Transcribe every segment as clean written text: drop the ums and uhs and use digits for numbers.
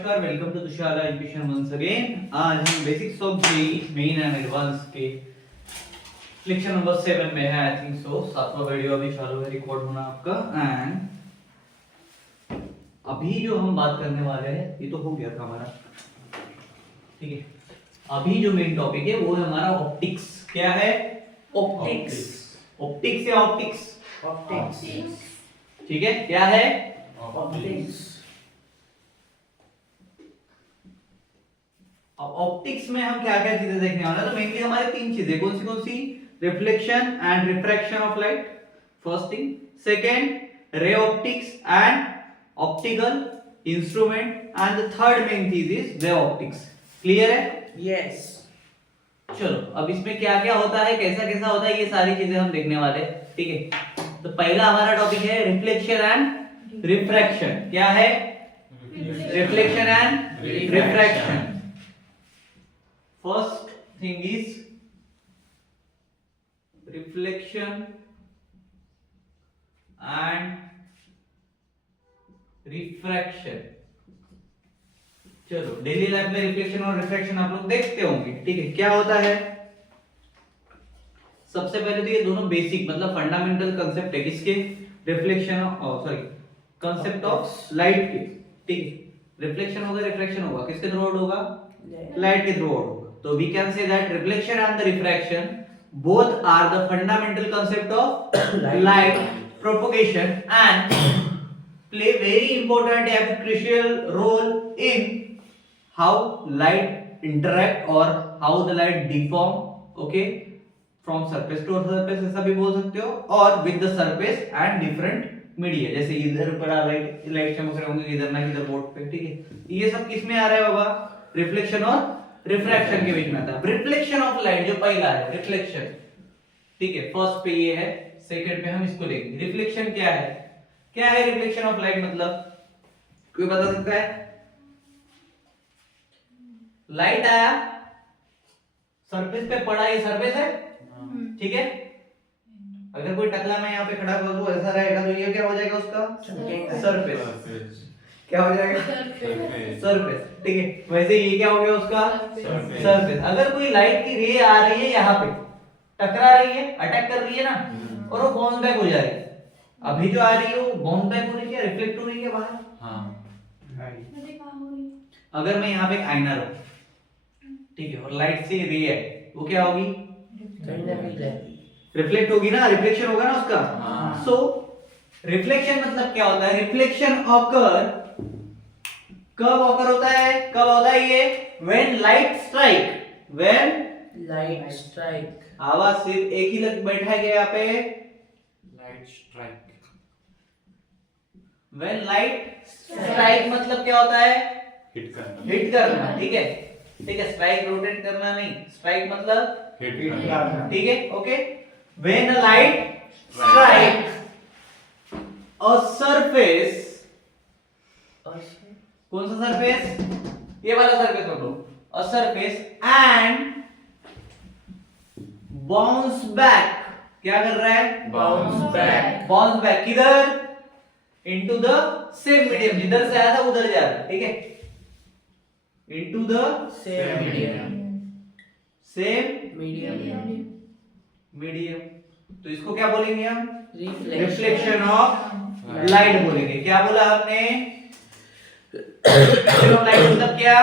नमस्कार, welcome to Tushara education once again. आज हम basics of JEE main and advance के लेक्चर नंबर 7 में है। आई थिंक सो 7वां वीडियो अभी चालू है रिकॉर्ड होना आपका। एंड अभी जो हम बात करने वाले हैं ये तो हो गया था हमारा, ठीक है। अभी जो मेन टॉपिक है वो है हमारा ऑप्टिक्स। क्या है? ऑप्टिक्स। ऑप्टिक्स या ऑप्टिक्स? ऑप्टिक्स। ठीक है, क्या है? ऑप्टिक्स। अब ऑप्टिक्स में हम क्या क्या चीजें देखने वाले हैं, तो मेनली हमारे तीन चीजें कौन सी? Reflection and refraction of light, first thing. Second, ray optics and optical instrument, and the third main चीज इज वेव ऑप्टिक्स। क्लियर है? यस। चलो, अब इसमें क्या क्या होता है, कैसा कैसा होता है, ये सारी चीजें हम देखने वाले हैं, ठीक है। तो पहला हमारा टॉपिक है रिफ्लेक्शन एंड रिफ्रैक्शन। क्या है? Reflection and refraction. First thing is reflection and refraction। चलो, डेली लाइफ में रिफ्लेक्शन और रिफ्रैक्शन आप लोग देखते होंगे, ठीक है। क्या होता है? सबसे पहले तो ये दोनों बेसिक मतलब फंडामेंटल कंसेप्ट है किसके? Reflection sorry concept of light के, ठीक है। रिफ्लेक्शन होगा, रिफ्रैक्शन होगा, किसके थ्रू होगा? लाइट के थ्रू होगा। So we can say that reflection and the refraction both are the fundamental concept of light propagation and play very important and crucial role in how light interact or how the light deform, okay, from surface to surface ऐसा भी बोल सकते हो, और with the surface and different media, जैसे इधर पड़ा light चमक रहे होंगे इधर ना इधर बोर्ड पे, ठीक है। ये सब किस में आ रहा है बाबा? रिफ्लेक्शन और रिफ्रैक्शन के बीच में आता है। रिफ्लेक्शन ऑफ लाइट जो पहला है रिफ्लेक्शन, ठीक है, फर्स्ट पे ये है, सेकंड पे हम इसको लेंगे। रिफ्लेक्शन क्या है? क्या है रिफ्लेक्शन ऑफ लाइट मतलब? कोई बता सकता है? लाइट आया, सरफेस पे पड़ा, ये सरफेस है, ठीक है। अगर कोई टकला मैं यहाँ पे खड़ा कर दूं ऐसा रहेगा तो ये क्या हो जाएगा उसका? सरफेस। क्या हो जाएगा? सरफेस, ठीक है। वैसे ये क्या हो गया उसका? सरफेस। अगर कोई लाइट की रे आ रही है यहाँ पे, टकरा रही है, अटैक कर रही है ना, और वो बाउंस बैक हो जा रही है, अभी जो आ रही है वो बाउंस बैक हो रही है, रिफ्लेक्ट हो रही है बाहर। अगर मैं यहाँ पे एक आईना रखूं, ठीक है, और लाइट से रे है, वो क्या होगी? रिफ्लेक्ट होगी ना, रिफ्लेक्शन होगा ना उसका। सो रिफ्लेक्शन मतलब क्या होता है? रिफ्लेक्शन ऑकर कब ऑकर होता है? कब होता है ये? When light strike, when light strike. आवाज सिर्फ एक ही लग बैठा है यहाँ पे, light strike. When light strike मतलब क्या होता है? हिट करना। हिट करना, ठीक है, ठीक है। स्ट्राइक रोटेट करना नहीं, स्ट्राइक मतलब हिट करना, ठीक है, okay. When a light strike a surface, कौन सा सरफेस? ये वाला सरफेस पकड़ो। A surface and bounce back, क्या कर रहा है? Bounce back. बाउंस बैक किधर? इनटू द सेम मीडियम, जिधर से आया था उधर जा रहा है, ठीक है। Into the same medium. Same medium. Medium. तो इसको क्या बोलेंगे हम? रिफ्लेक्शन। रिफ्लेक्शन ऑफ लाइट बोलेंगे। क्या बोला हमने? रिफ्लेक्शन ऑफ लाइट मतलब क्या?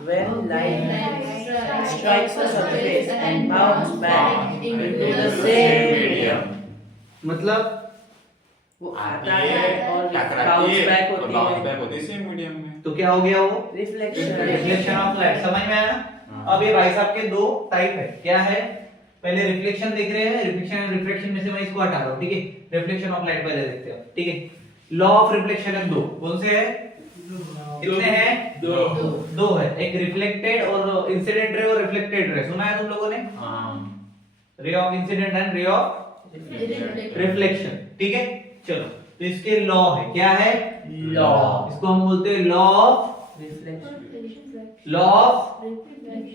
When light strikes a surface and bounce back into the same medium. मतलब वो आता है और bounce back होती है। बैक होती है सेम मीडियम में। तो क्या हो गया वो? रिफ्लेक्शन। Reflection of light. समझ में आया? अब ये भाई साहब के दो टाइप है। क्या है? पहले रिफ्लेक्शन देख रहे हैं, रिफ्लेक्शन एंड रिफ्रैक्शन में से मैं इसको हटा रहा हूं, ठीक है। रिफ्लेक्शन ऑफ लाइट पहले देखते हैं, ठीक है। लॉ ऑफ रिफ्लेक्शन है दो, कौन से है? कितने हैं? दो है। एक रिफ्लेक्टेड और इंसिडेंट रे और रिफ्लेक्टेड रे, सुना है तुम लोगों ने? Ray of incident and ray of reflection, ठीक है। चलो, तो इसके लॉ है, क्या है? लॉ। इसको हम बोलते हैं लॉ ऑफ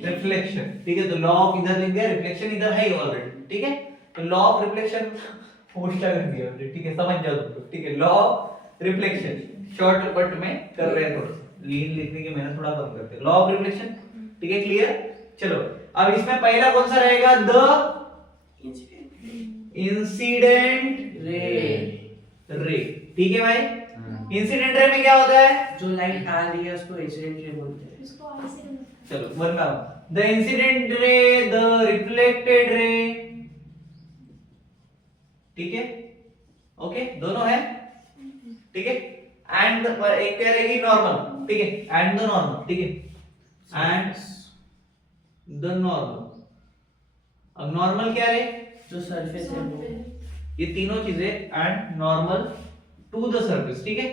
रिफ्लेक्शन, ठीक है। तो लॉ ऑफ इधर लिख दिया, रिफ्लेक्शन इधर है ऑलरेडी, ठीक है। तो लॉ ऑफ रिफ्लेक्शन पोस्ट कर दिया, ठीक है, समझ जाओ, ठीक है। लॉ ऑफ रिफ्लेक्शन शॉर्टकट में कर रहे हैं, थोड़ा लीन लिखने की मेहनत थोड़ा कम करते हैं। लॉ ऑफ रिफ्लेक्शन, ठीक है, क्लियर। चलो अब इसमें पहला कौन सा रहेगा, द इंसिडेंट रे, ठीक है भाई। इंसिडेंट रे में क्या होता है, जो लाइट आ रही है उसको इंसिडेंट रे बोलते हैं। चलो one by one, the incident ray, the reflected रे, ठीक है, ओके, दोनों है, ठीक है। एंड एक कह रहेगी नॉर्मल, ठीक है, एंड द नॉर्मल, ठीक है, एंड द नॉर्मल। अब नॉर्मल क्या है, जो सरफेस है वो, ये तीनों चीजें, and normal to the surface, ठीक है,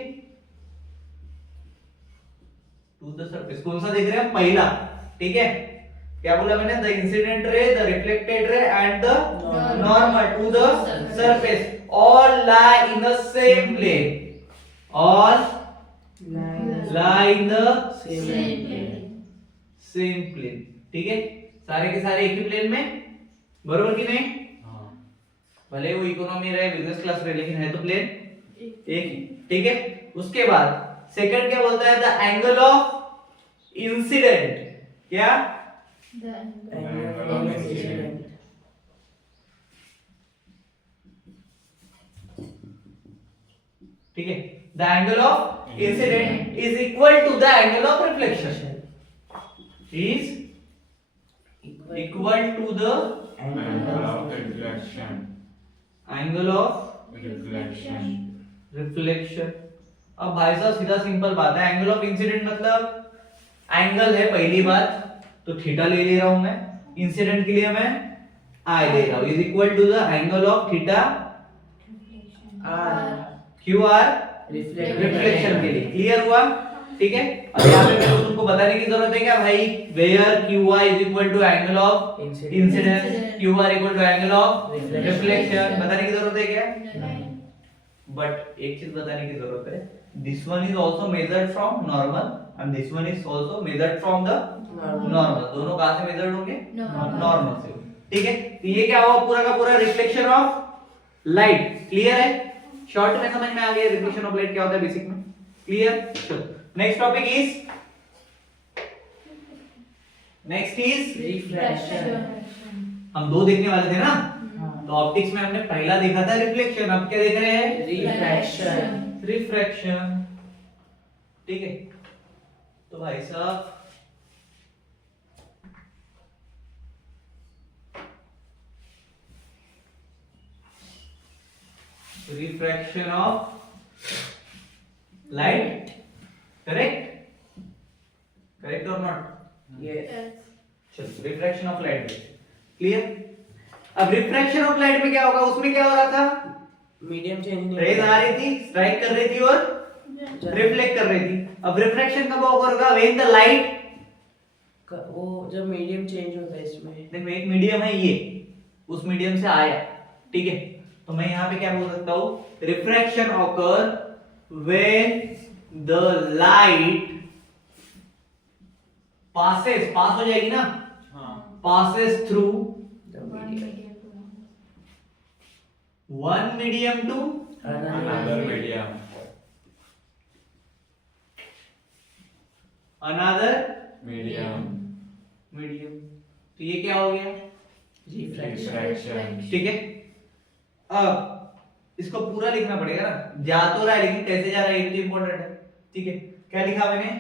टू द सरफेस। कौन सा देख रहे हैं, पहला, ठीक है। क्या बोला मैंने, the incident ray, the reflected ray and the normal to the surface all lie in the same plane, all lie in the same plane, ठीक है। सारे के सारे एक ही प्लेन में, बरोबर कि नहीं, भले वो इकोनॉमी रहे, बिजनेस क्लास रहे, लेकिन है तो प्लेन एक ही, ठीक है। उसके बाद सेकंड क्या बोलता है, द एंगल ऑफ इंसिडेंट, क्या, ठीक है, the angle of incident is equal to the angle of रिफ्लेक्शन, इज इक्वल टू द Angle of reflection. Angle of Reflection. Reflection. अब भाई साहब सीधा सिंपल बात है, एंगल ऑफ इंसिडेंट मतलब एंगल है पहली बात, तो थीटा ले रहा हूं मैं, इंसिडेंट के लिए मैं आई ले रहा हूं, is equal to the angle of theta r q r reflection के लिए, क्लियर हुआ, ठीक है। अब यहाँ पे मेरे को तुमको बताने की जरूरत है क्या भाई, where q i is equal to angle of incidence, q r equal to angle of reflection, बताने की जरूरत है क्या, बट एक चीज बताने की जरूरत है, this one is also measured from normal and this one is also measured from the normal, दोनों कहां से मेजर्ड होंगे, नॉर्मल से, ठीक है। तो ये क्या हुआ, पूरा का पूरा रिफ्लेक्शन ऑफ लाइट, क्लियर है, शॉर्ट में समझ में आ गया रिफ्लेक्शन ऑफ लाइट क्या होता है बेसिक में, क्लियर। चलो नेक्स्ट टॉपिक इज रिफ्रैक्शन। हम दो देखने वाले थे ना, तो ऑप्टिक्स में हमने पहला देखा था रिफ्लेक्शन, अब क्या देख रहे हैं, रिफ्रैक्शन, ठीक है। तो भाई साहब रिफ्रैक्शन ऑफ लाइट, करेक्ट और नॉट, चलो रिफ्रैक्शन ऑफ लाइट, क्लियर। अब रिफ्रैक्शन ऑफ लाइट में क्या होगा, उसमें क्या हो रहा था, मीडियम चेंज नहीं रेज आ रही थी, स्ट्राइक कर रही थी और रिफ्लेक्ट कर रही थी। अब रिफ्रैक्शन कब होगा, व्हेन द लाइट, वो जब मीडियम चेंज होता है इसमें, देखो एक मीडियम है ये, उस मीडियम से आया, ठीक है। तो मैं यहाँ पे क्या बोल सकता हूँ, refraction occur when the light passes, pass हो जाएगी ना, passes through one medium to Another medium. another Medium. medium, तो ये क्या हो गया, Refraction. ठीक है। अब इसको पूरा लिखना पड़ेगा ना, जा तो रहा है लेकिन कैसे जा रहा है ये भी इंपॉर्टेंट है, ठीक है। क्या लिखा मैंने,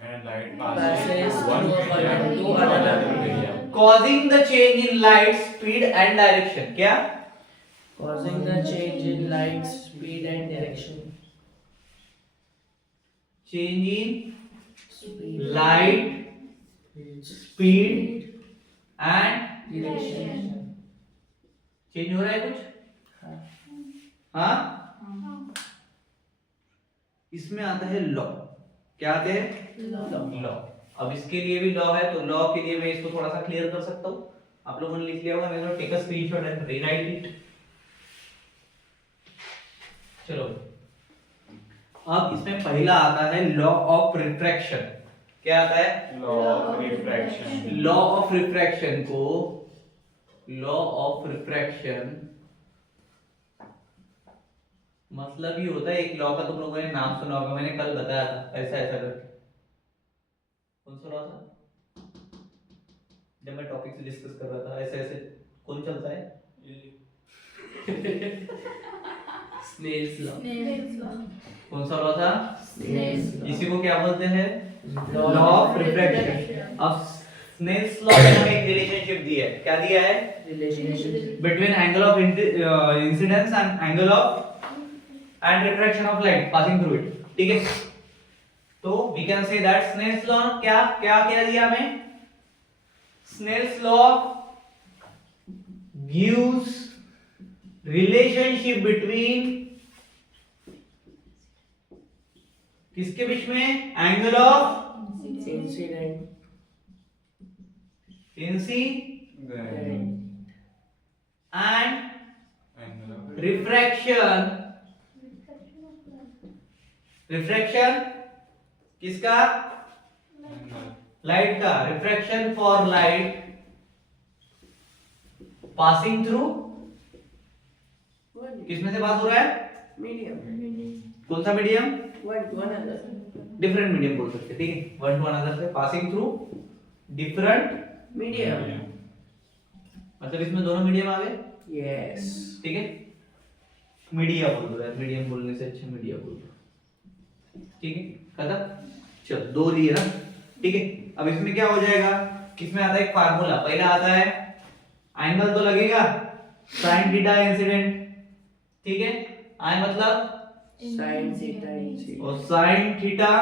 When light Passes passes one through medium to to another another medium. causing the change in light speed and direction, क्या, causing the change in light speed and direction. change in Speed. light speed and Direction. Change हो रहा है कुछ, हाँ, इसमें आता है law, क्या आते हैं, लॉ। अब इसके लिए भी लॉ है, तो लॉ के लिए मैं इसको थोड़ा सा क्लियर कर सकता हूँ, आप लोगों ने लिख लिया होगा, मैं take a screenshot and rewrite it. चलो अब इसमें पहला आता है लॉ ऑफ रिफ्रैक्शन, क्या आता है, Law of refraction. Law of refraction को, लॉ ऑफ रिफ्रैक्शन मतलब ये होता है, एक लॉ का तुम लोगों ने नाम सुना होगा, मैंने कल बताया था, ऐसा ऐसा करके। कौन सा लॉ था जब मैं टॉपिक से डिस्कस कर रहा था, ऐसे ऐसे कौन चलता है? Snail's law. कौन सा लॉ था? Snail's law. इसी को क्या बोलते हैं? Law law of of refraction. अब स्नेल्स लॉ में हमें एक रिलेशनशिप दिया है, क्या दिया है? Relationship. Between angle of incidence and angle of and refraction of light passing through it, ठीक है? तो we can say that Snell's law क्या क्या क्या दिया हमें? Snell's law gives relationship between किसके बीच में? Angle of Incident. Incident Then and angle of refraction. Refraction किसका? angle. लाइट का। Refraction for light passing through One. किसमें से पास हो रहा है? Medium. कौन सा medium? One to another. Different medium बोल सकते हैं, ठीक है? वन टू अनदर से पासिंग थ्रू डिफरेंट, Medium. मतलब इसमें दोनों मीडियम आ गए, Yes. ठीक है? मीडिया बोल दो यार, मीडियम बोलने से अच्छा मीडिया बोल दो, ठीक है? खत्म। चल दो लिए ना, ठीक है? अब इसमें क्या हो जाएगा? इसमें आता है एक फार्मूला, पहला आता है एंगल तो लगेगा sin थीटा इंसिडेंट, ठीक है? आई मतलब Sin theta incident. और sin थीटा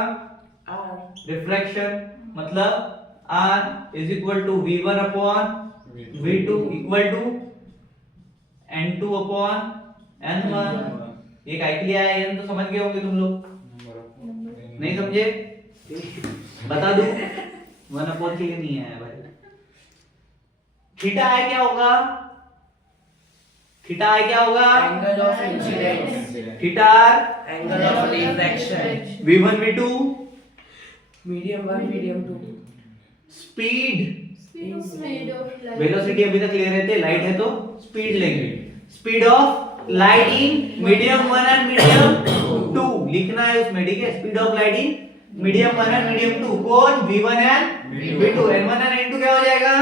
R. रिफ्रैक्शन मतलब r is equal to v1 upon v2 equal to n2 upon n1। ये काय के लिए आया n तो समझ गए होंगे तुम लोग, नहीं समझे? बता दूं, 1 अपॉन के लिए नहीं आया भाई। थीटा है क्या होगा? थीटा है क्या होगा? Angle of incidence. Theta Angle of refraction. v1 v2 Medium 1, medium 2. Speed Speed of light. Velocity अभी तक ले रहे थे, लाइट है तो स्पीड लेंगे। Speed of light in medium 1 and medium 2 लिखना है उसमें, ठीक है? Speed of light in medium 1 and medium 2 कौन? v1 and v2। n1 and n2 क्या हो जाएगा?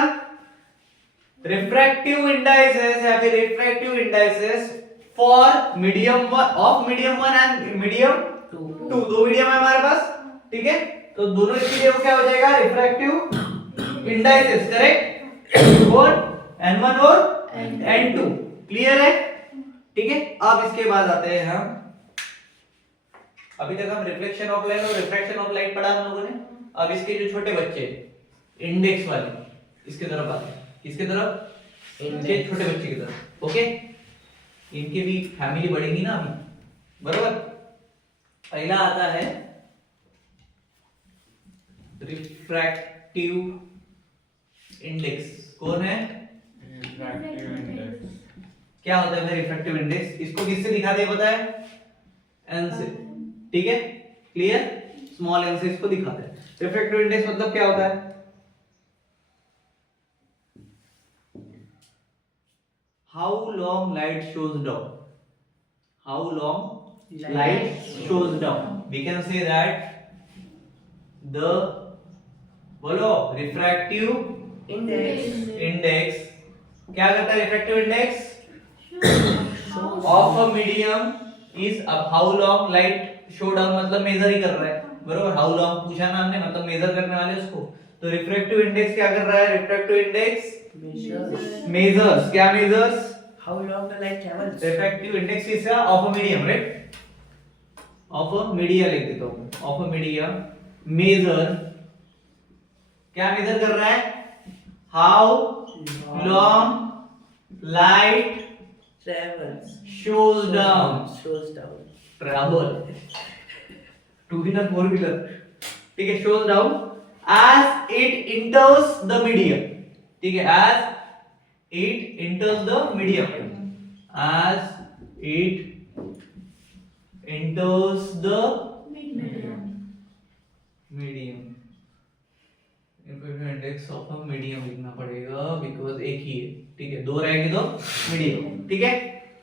रिफ्रैक्टिव इंडाइसेस या फिर refractive indices for medium 1 of medium 1 and medium 2। दो मीडियम है हमारे पास, ठीक है? तो दोनों इसके लिए वो क्या हो जाएगा? Refractive indices, correct? और n1 और n2 क्लियर है, ठीक है? अब इसके बाद आते हैं हम, अभी तक हम रिफ्लेक्शन ऑफ लाइट और रिफ्रैक्शन ऑफ लाइट पढ़ा हम लोगों ने। अब इसके जो छोटे बच्चे इंडेक्स वाले, इसके तरफ आते हैं। किसके तरफ? इनके छोटे बच्चे की तरफ, ओके? इनके भी फैमिली बढ़ेगी ना अभी, बरोबर? पहला आता है रिफ्रैक्टिव इंडेक्स। कौन है? Refractive index. क्या होता है रिफ्रैक्टिव इंडेक्स? इसको किससे दिखाते हैं पता है? n से, ठीक है? क्लियर? स्मॉल n से इसको दिखाते हैं। रिफ्रैक्टिव इंडेक्स मतलब क्या होता है? How long light shows down? How long light shows down? We can say that the बोलो रिफ्रैक्टिव Index. इंडेक्स क्या करता है? Refractive index of a medium is अब how long light slow down, मतलब मेजर ही कर रहा है, बरोबर? हाउ लॉन्ग पूछा ना हमने, मतलब मेजर करने वाले उसको। तो रिफ्रैक्टिव इंडेक्स क्या कर रहा है? Refractive index Measures. मेजर्स, क्या measures? How long the light travels. Refractive index is of a medium, right? Of a media लिख देता हूं, ऑफ अ मीडिया मेजर, क्या मेजर कर रहा है? How long light Travels. shows down, Shows down. travel, two wheeler four wheeler, ठीक है? shows down as it enters the medium, ठीक है? as it enters the medium, as it enters the medium। Index of a medium लिखना पड़ेगा because एक ही है, ठीक है? दो रहेंगे तो मीडियम, ठीक है?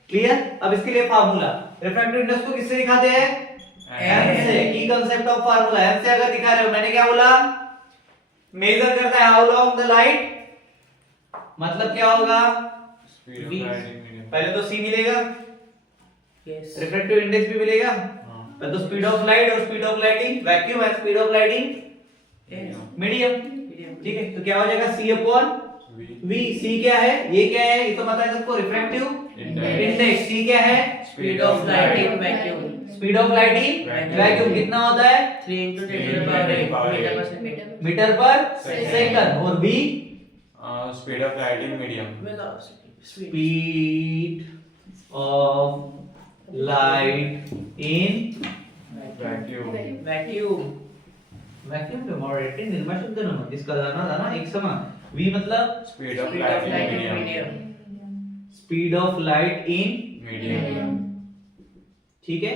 क्लियर? अब इसके लिए फार्मूला, रिफ्रैक्टिव इंडेक्स को किससे दिखाते हैं? n से। की कंसेप्ट ऑफ फार्मूला n से अगर दिखा रहे हो, मैंने क्या बोला? मेजर करता है हाउ लॉन्ग द लाइट, मतलब क्या होगा? Speed of V. light in medium. पहले तो c मिलेगा, Yes. रिफ्रैक्टिव इंडेक्स भी मिलेगा, हाँ, पहले तो स्पीड ऑफ लाइट और speed of lighting, vacuum and speed of lighting Yes. Medium. Medium. ठीक है, तो क्या हो जाएगा? c upon V. v। c क्या है? ये क्या है? ये तो पता है सबको, रिफ्रैक्टिव Index. इंडेक्स। c क्या है? Speed of light in vacuum. Speed of lighting Vacuum. Vacuum कितना होता है? 3 into 10 3 to the power 8 power meter eight. per second. Metre per Second. Second. और v Speed of light in medium. Velocity. Speed. Speed of light in Vacuum. Vacuum. Vacuum पे moderating Nirma शुद्ध नमक जिसका दाना दाना एक समान। v मतलब Speed of Speed light of in light in medium. medium. Speed of light in. Medium. ठीक है,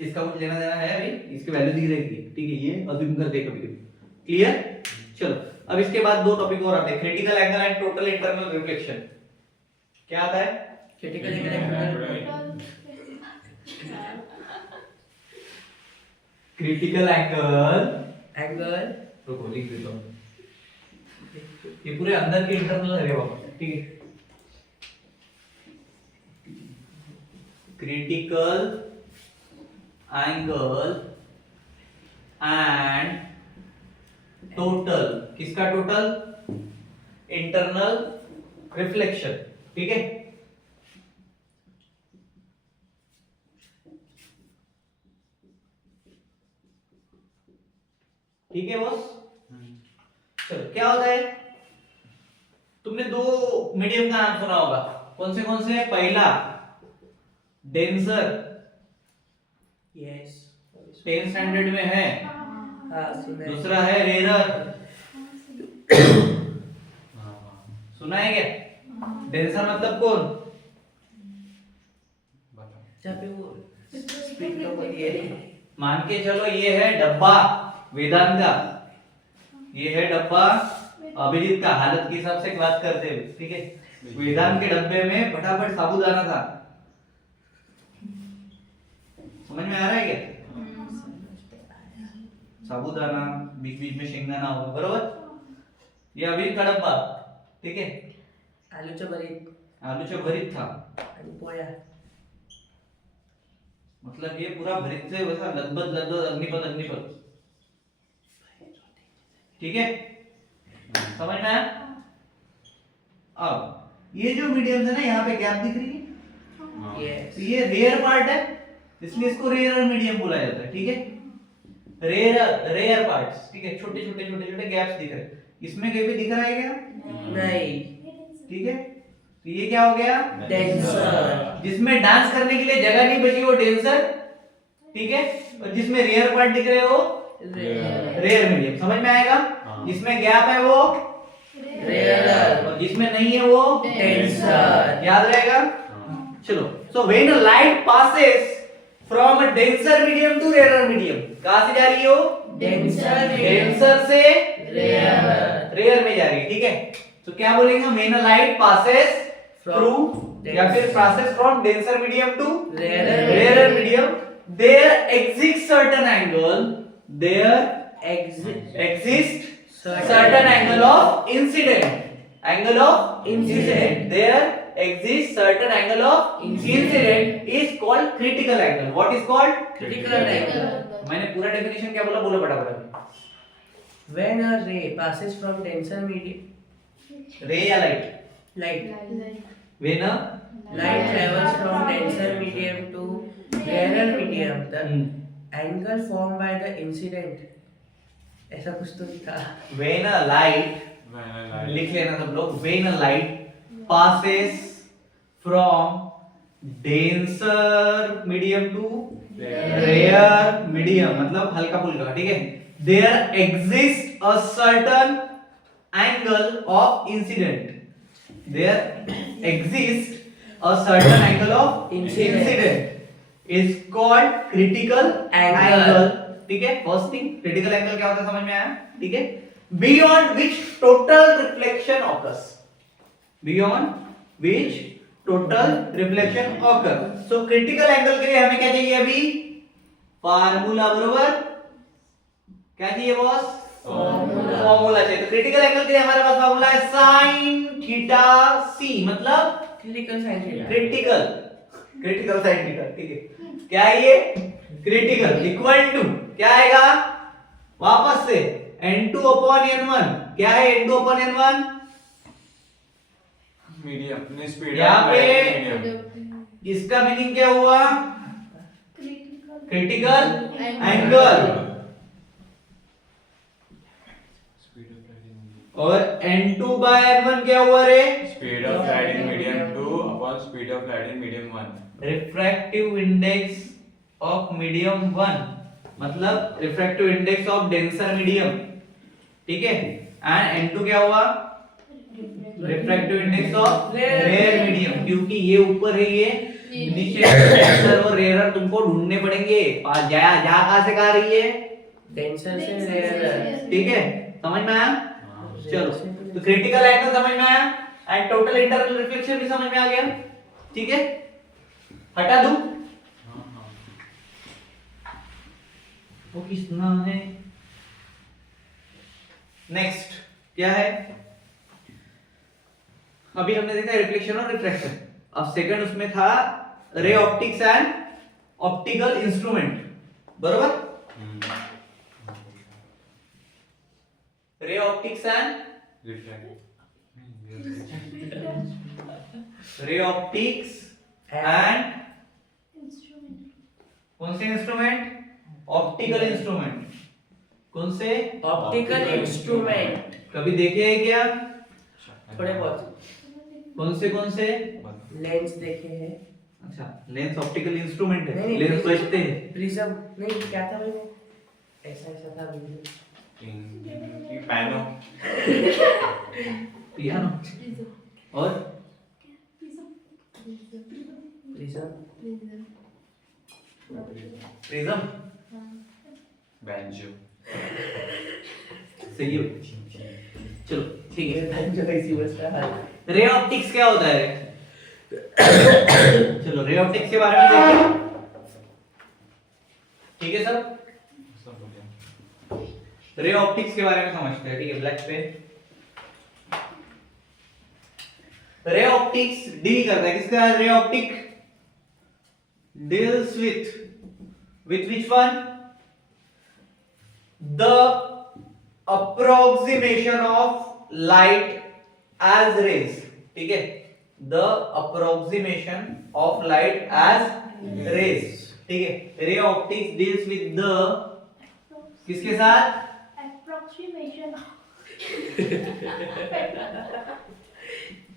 इसका कुछ लेना देना है अभी, इसकी वैल्यू दी रहेगी। ठीक है, ये अज्यूम करते हैं कभी कभी। क्लियर? चलो, अब इसके बाद दो टॉपिक और आते हैं, critical angle and total internal reflection. क्या आता है? Critical electrical. Critical angle, Angle. रुको लिख देता हूं, ये पूरे अंदर के इंटरनल है बाबा। ठीक है, क्रिटिकल एंगल एंड टोटल, किसका टोटल? Internal reflection. ठीक है, ठीक है बॉस। चलो, क्या होता है? तुमने दो मीडियम का नाम सुना होगा, कौन से? पहला डेंसर, Yes. 10 स्टैंडर्ड में है। हाँ सुना है. दूसरा है रेरर, हाँ, सुना है क्या? डेंसर मतलब कौन? बताओ. जहाँ पे वो स्पीड का कोई ये नहीं. मान के चलो ये है डब्बा वेदांत का, ये है डब्बा अभिजीत का, हालत के हिसाब से बात करते हुए। ठीक है, वेदांत के डब्बे में फटाफट साबूदाना था, समझ में आ रहा है क्या? साबूदाना, बीच बीच में शेंगदाना होगा, बरोबर। ये अभिजीत का डब्बा, ठीक है, आलूच्या भरीत आलूच्या भरीत था, आणि पोळ्या. मतलब ये पूरा भरीत से वैसा लदबद लदबद अग्निपथ अग्निपथ। ठीक है, समझ में आया? अब ये जो मीडियम है ना, यहाँ पे गैप दिख रही है, हाँ. Yes. तो ये रेयर पार्ट है, इसलिए इसको रेयर मीडियम बोला जाता है। ठीक है, रेयर पार्ट्स। ठीक है, छोटे छोटे छोटे छोटे गैप्स दिख रहे हैं, इसमें कहीं भी दिख रहा है क्या? नहीं. ठीक है, तो ये क्या हो गया? डेंसर. जिसमें डांस करने के लिए जगह नहीं बची वो डेंसर। ठीक है, और जिसमें रेयर पार्ट दिख रहे हो रेयर मीडियम। समझ में आएगा? हाँ. जिसमें गैप है वो रेयर. और जिसमें नहीं है वो डेंसर. याद रहेगा? हाँ. चलो, so when a light passes from a denser medium to rare medium, कहां से जा रही हो? डेंसर. डेंसर से रेयर. रेयर में जा रही है। ठीक है, तो क्या बोलेंगे? When a light passes through या फिर passes from denser medium to rare medium, there exist certain angle, there exist certain angle of incident, angle of incident, there exists certain angle of incident is called critical angle. What is called? Critical angle. मैंने पूरा definition क्या बोला? बोलो फटाफट। When a ray passes from denser medium, रे या light? light when travels from denser medium to rarer medium, the angle formed by the incident. ऐसा कुछ तो था. When a light, When I like. लिख लेना सब लोग, when a light passes from denser medium to rare medium, मतलब हल्का फुल्का। ठीक है, there exist a certain angle of incident, there exist a certain angle of Incident. Incident is called critical Angle. Angle. ठीक है, फर्स्ट थिंग क्रिटिकल एंगल क्या होता है समझ में आया? ठीक है, beyond which total reflection occurs, beyond which total reflection occur. So critical angle के लिए हमें क्या चाहिए अभी? फार्मूला, बरोबर? क्या चाहिए बॉस? फॉर्मूला चाहिए। तो क्रिटिकल एंगल के लिए हमारे पास फार्मूला है sin थीटा c, मतलब critical sine theta. Critical sine theta, ठीक है। क्या है ये? क्रिटिकल इक्वल टू क्या आएगा वापस से n2 upon n1। क्या है n2 upon n1? मीडियम अपनी स्पीड यहाँ पे मीडियम इसका मीनिंग क्या हुआ? Critical. Critical angle. Speed of light और n2 by n1 क्या हुआ रे? Speed of light in medium 2 upon speed of light in medium 1। Refractive index of medium 1, मतलब refractive index of denser medium, ठीक है। एंड n2 क्या हुआ? Refractive index of rare medium, क्योंकि ये ऊपर है ये नीचे डेंसर और रेयर तुमको ढूंढने पड़ेंगे। जा कहां से कहां रही है? डेंसर से रेयर। ठीक है, समझ में आया? चलो, तो क्रिटिकल एंगल समझ में आया एंड टोटल इंटरनल रिफ्लेक्शन भी समझ में आ गया, ठीक है। हटा दूं वो कितना है? नेक्स्ट क्या है? अभी हमने देखा रिफ्लेक्शन और रिफ्रैक्शन। अब सेकंड उसमें था रे ऑप्टिक्स एंड ऑप्टिकल इंस्ट्रूमेंट, बरोबर? रे ऑप्टिक्स एंड रे ऑप्टिक्स एंड Instrument. कौन से इंस्ट्रूमेंट? Optical instrument. कौन से? Optical instrument. कभी देखे हैं क्या? थोड़े बहुत कौन से? लेंस देखे हैं। अच्छा, लेंस ऑप्टिकल इंस्ट्रूमेंट है। नहीं, लेंस बचते हैं। प्रिज्म नहीं, क्या था भाई वो? ऐसा ऐसा था भाई। पैनो पियानो और प्रिज्म प्रिज्म बेंजो सही है। चलो ठीक है। जो इसी बस का हाल। रे ऑप्टिक्स क्या होता है? चलो रे ऑप्टिक्स के बारे में देखिए, ठीक है सब? सब हो गया। रे ऑप्टिक्स के बारे में समझते हैं, ठीक है। ब्लैक पे रे ऑप्टिक्स डील करता है किसका? रे optic deals with which one? The approximation of light as rays, ठीक है। The approximation of light as rays, ठीक है। Ray optics deals with the किसके साथ? Approximation.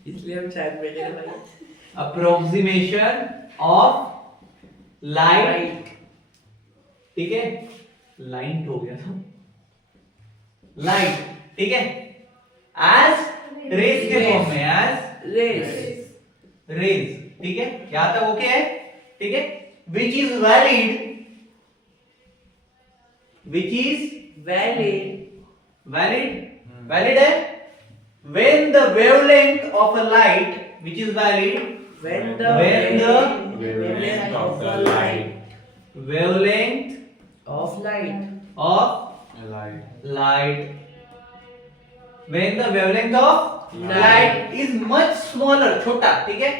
इसलिए हम शायद में गए भाई। अप्रोक्सीमेशन ऑफ लाइट, ठीक है। लाइट हो गया था, लाइट, ठीक है। एज रेज के फॉर्म में, एज रेज, ठीक है। यहां तक ओके है, ठीक है। विच इज वैलिड है when the wavelength of a light, which is valid when the wavelength of the light wavelength of light of light when the wavelength of light is much smaller, छोटा, ठीक है।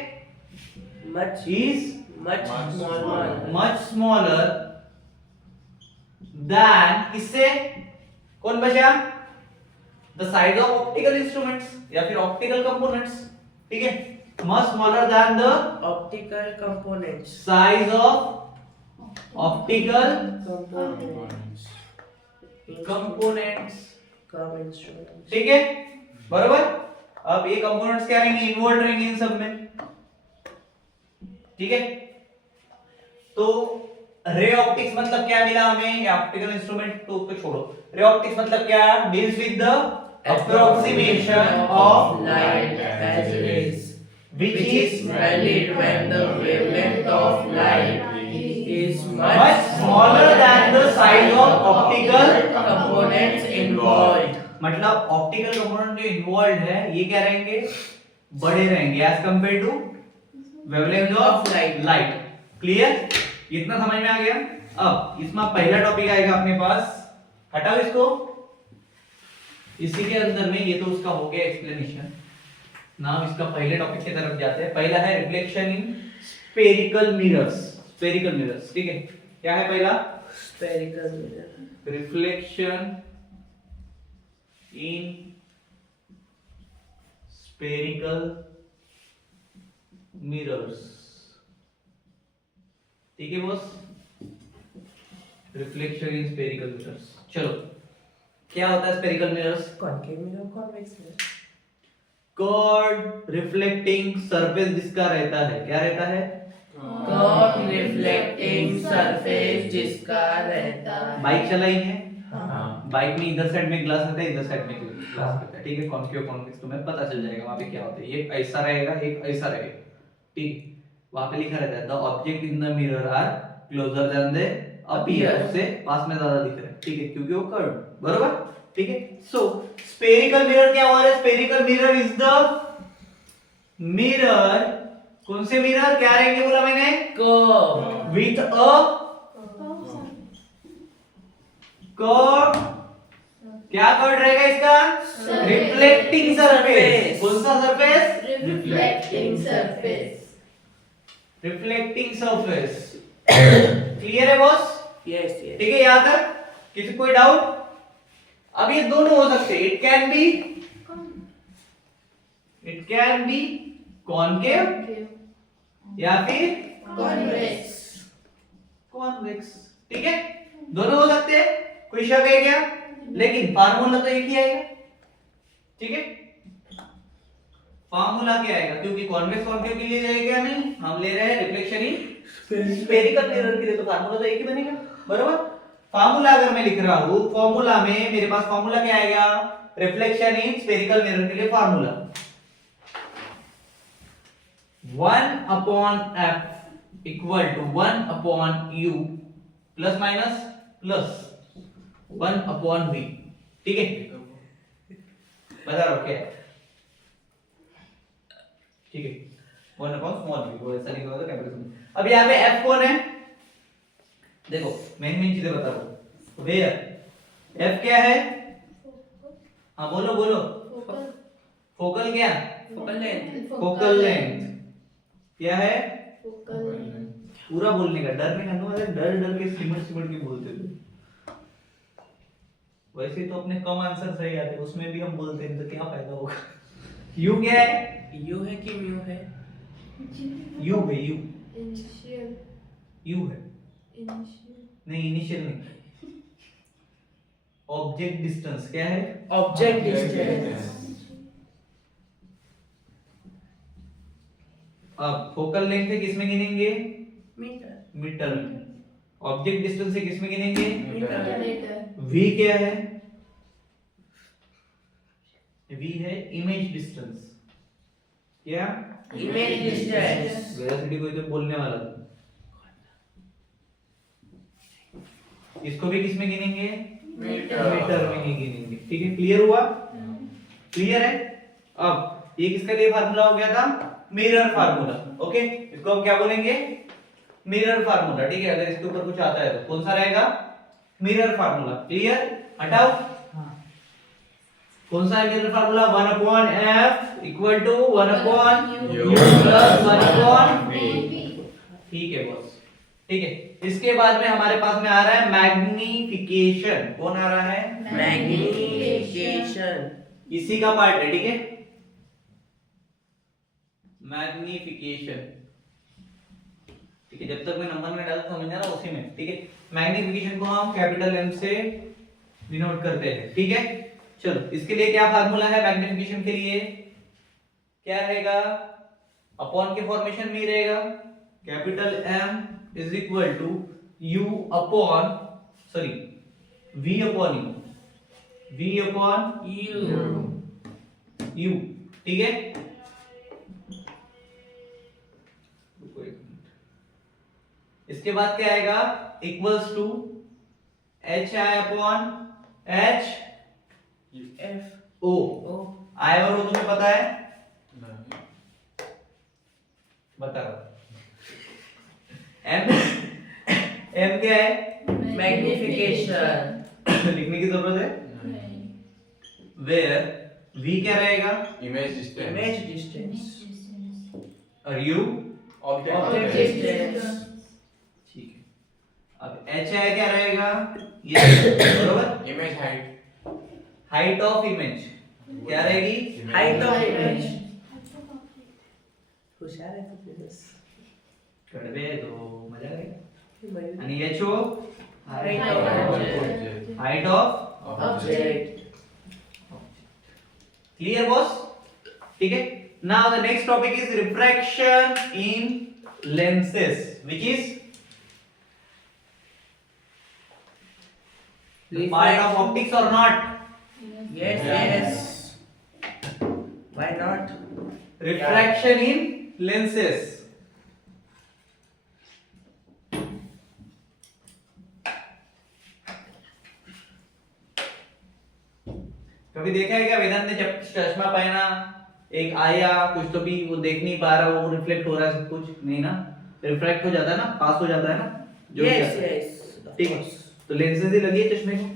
much is much Much smaller much smaller than किससे? कौन बचा? The size of optical instruments या फिर optical components, ठीक है। much smaller than the optical components size of optical components come instruments, ठीक है, बरोबर। अब ये कंपोनेंट्स क्या रहेंगे? इन्वॉल्व रहेंगे इन सब में, ठीक है। तो रे ऑप्टिक्स मतलब क्या मिला हमें? या ऑप्टिकल इंस्ट्रूमेंट तो उसको छोड़ो। रे ऑप्टिक्स मतलब क्या? Deals with the approximation of light as rays, which which is is valid when the wavelength of light is much smaller than the size of optical components involved. मतलब optical component जो involve है ये क्या रहेंगे? बड़े रहेंगे as compare to wavelength of light. Light. Clear? इतना समझ में आ गया? अब इसमें पहला टॉपिक आएगा अपने पास, हटाओ इसको, इसी के अंदर में ये तो उसका हो गया एक्सप्लेनेशन। नाम इसका पहले टॉपिक की तरफ जाते हैं। पहला है reflection in spherical mirrors. Spherical mirrors, ठीक है? क्या है पहला? Spherical mirror. Reflection in spherical mirrors. ठीक है boss? Reflection in spherical mirrors. चलो, क्या होता है spherical mirrors? Concave mirror, convex mirror. Curve reflecting surface जिसका रहता है, क्या रहता है? Curved reflecting surface जिसका रहता है. बाइक चलाई है, हाँ. बाइक में इधर साइड में ग्लास रहता है, इधर साइड में ग्लास रहता है, ठीक है? कॉन्केव कॉन्वेक्स तुम्हें पता चल जाएगा वहां पे क्या होता है। ये ऐसा रहेगा, एक ऐसा रहेगा, ठीक? वहां पे लिखा रहता है the object in the mirror are closer than they appear, उससे पास में ज्यादा दिख रहा है, ठीक है? क्योंकि वो कर्व, बरोबर? ठीक है? सो स्फेरिकल मिरर क्या हुआ है? Spherical mirror is the mirror, कौन से मिरर क्या रहेंगे बोला मैंने? Curve. विथ अ कर्व, क्या कर्व रहेगा इसका? Reflecting surface. कौन सा surface? Reflecting surface. Reflecting surface. Clear है बॉस? Yes, yes. ठीक है? यहां तक किसी कोई डाउट? अब ये दोनों हो सकते हैं, इट कैन बी कॉनकेव या फिर Convex. कॉन्वेक्स, ठीक है? दोनों हो सकते हैं, कोई शक है क्या? लेकिन फार्मूला तो एक ही आएगा, ठीक है? फार्मूला क्या आएगा? क्योंकि कॉन्वेक्स कॉनकेव के लिए जाएगा नहीं, हम ले रहे हैं रिफ्लेक्शन इन स्फेरिकल मिरर के लिए, तो फार्मूला तो एक ही बनेगा, बराबर? फार्मूला अगर मैं लिख रहा हूं, फार्मूला में मेरे पास फार्मूला क्या आएगा? रिफ्लेक्शन इन स्फेरिकल मिरर के लिए formula 1/f equal to 1/u plus minus plus 1/v, ठीक है? बता रहा हूं क्या है? ठीक है, 1/v को ऐसा लिखा होगा कैपिटल। अब यहाँ पे f कौन है? देखो मेन चीजें बता रहा हूं। वेयर f क्या है? हाँ बोलो बोलो। Focal. फोकल क्या? Focal length. फोकल लेंथ क्या है? Focal length. पूरा बोलने का, डर नहीं करना, मतलब डर डर के सिमट के बोलते थे। वैसे तो अपने कम आंसर सही आते, उसमें भी हम बोलते हैं तो क्या फायदा होगा? यू क्या है? U है कि mu है? यू है, यू Initial. यू है, Initial. नहीं इनिशियल नहीं। ऑब्जेक्ट डिस्टेंस क्या है? Object distance. अब फोकल लेंथ है किसमें गिनेंगे? Meter. मीटर में। ऑब्जेक्ट डिस्टेंस है किसमें गिनेंगे? Meter. Meter. वी क्या है? वी है इमेज डिस्टेंस। क्या? Image distance. वेलोसिटी कोई तो बोलने वाला था। इसको भी किसमें गिनेंगे? मीटर में ही गिनेंगे, ठीक है? क्लियर हुआ? क्लियर है? अब ये किसका लिए फार्मूला हो गया था? Mirror formula, okay? इसको हम क्या बोलेंगे? मिरर फार्मूला, ठीक है? अगर इसके ऊपर कुछ आता है तो कौन सा रहेगा? Mirror formula. क्लियर? हटाओ। कौन सा है mirror formula? 1/f equal to 1/u plus 1/v। ठीक है बॉस, ठीक है? इसके बाद में हमारे पास में आ रहा है मैग्निफिकेशन। कौन आ रहा है? Magnification. इसी का पार्ट है, ठीक है? मैग्निफिकेशन, ठीक है? जब तक मैं नंबर में डालता समझना ना, उसी में, ठीक है? मैग्निफिकेशन को हम कैपिटल M से डिनोट करते हैं, ठीक है? चलो, इसके लिए क्या फार्मूला है मैग्निफिकेशन के लिए? क्या रहेगा? अपॉन के फॉर्मेशन में ही रहेगा, capital M is equal to U upon sorry V upon U, V upon U, ठीक है? इसके बाद क्या आएगा? Equals to HI upon H F. O। O. I और O तुम्हें पता है? बता एम एम क्या है? मैग्निफिकेशन। लिखने की जरूरत है? वेयर वी क्या रहेगा? Image distance. Image distance. और you? Object Object distance. distance। ठीक है। अब एच आई क्या रहेगा? ये बरोबर? Image height. Height of image क्या रहेगी? Height of image. होशियार है तो बस। कड़वे है तो मजा आएगा। हाइट आणि H O? Of Object. Height of object. Clear boss? ठीक है। Now the next topic is refraction in lenses which is part of optics और not? Yes, yes. Why not? Refraction in lenses. कभी देखा है क्या वेदांत ने जब चश्मा पहना, एक आया कुछ तो भी वो देख नहीं पा रहा, वो रिफ्लेक्ट हो रहा है सब कुछ? नहीं ना, रिफ्रैक्ट हो जाता है ना, पास हो जाता है ना, जो भी Yes, जाता है। yes. ठीक है, तो लेंसेज ही लगी है चश्मे को।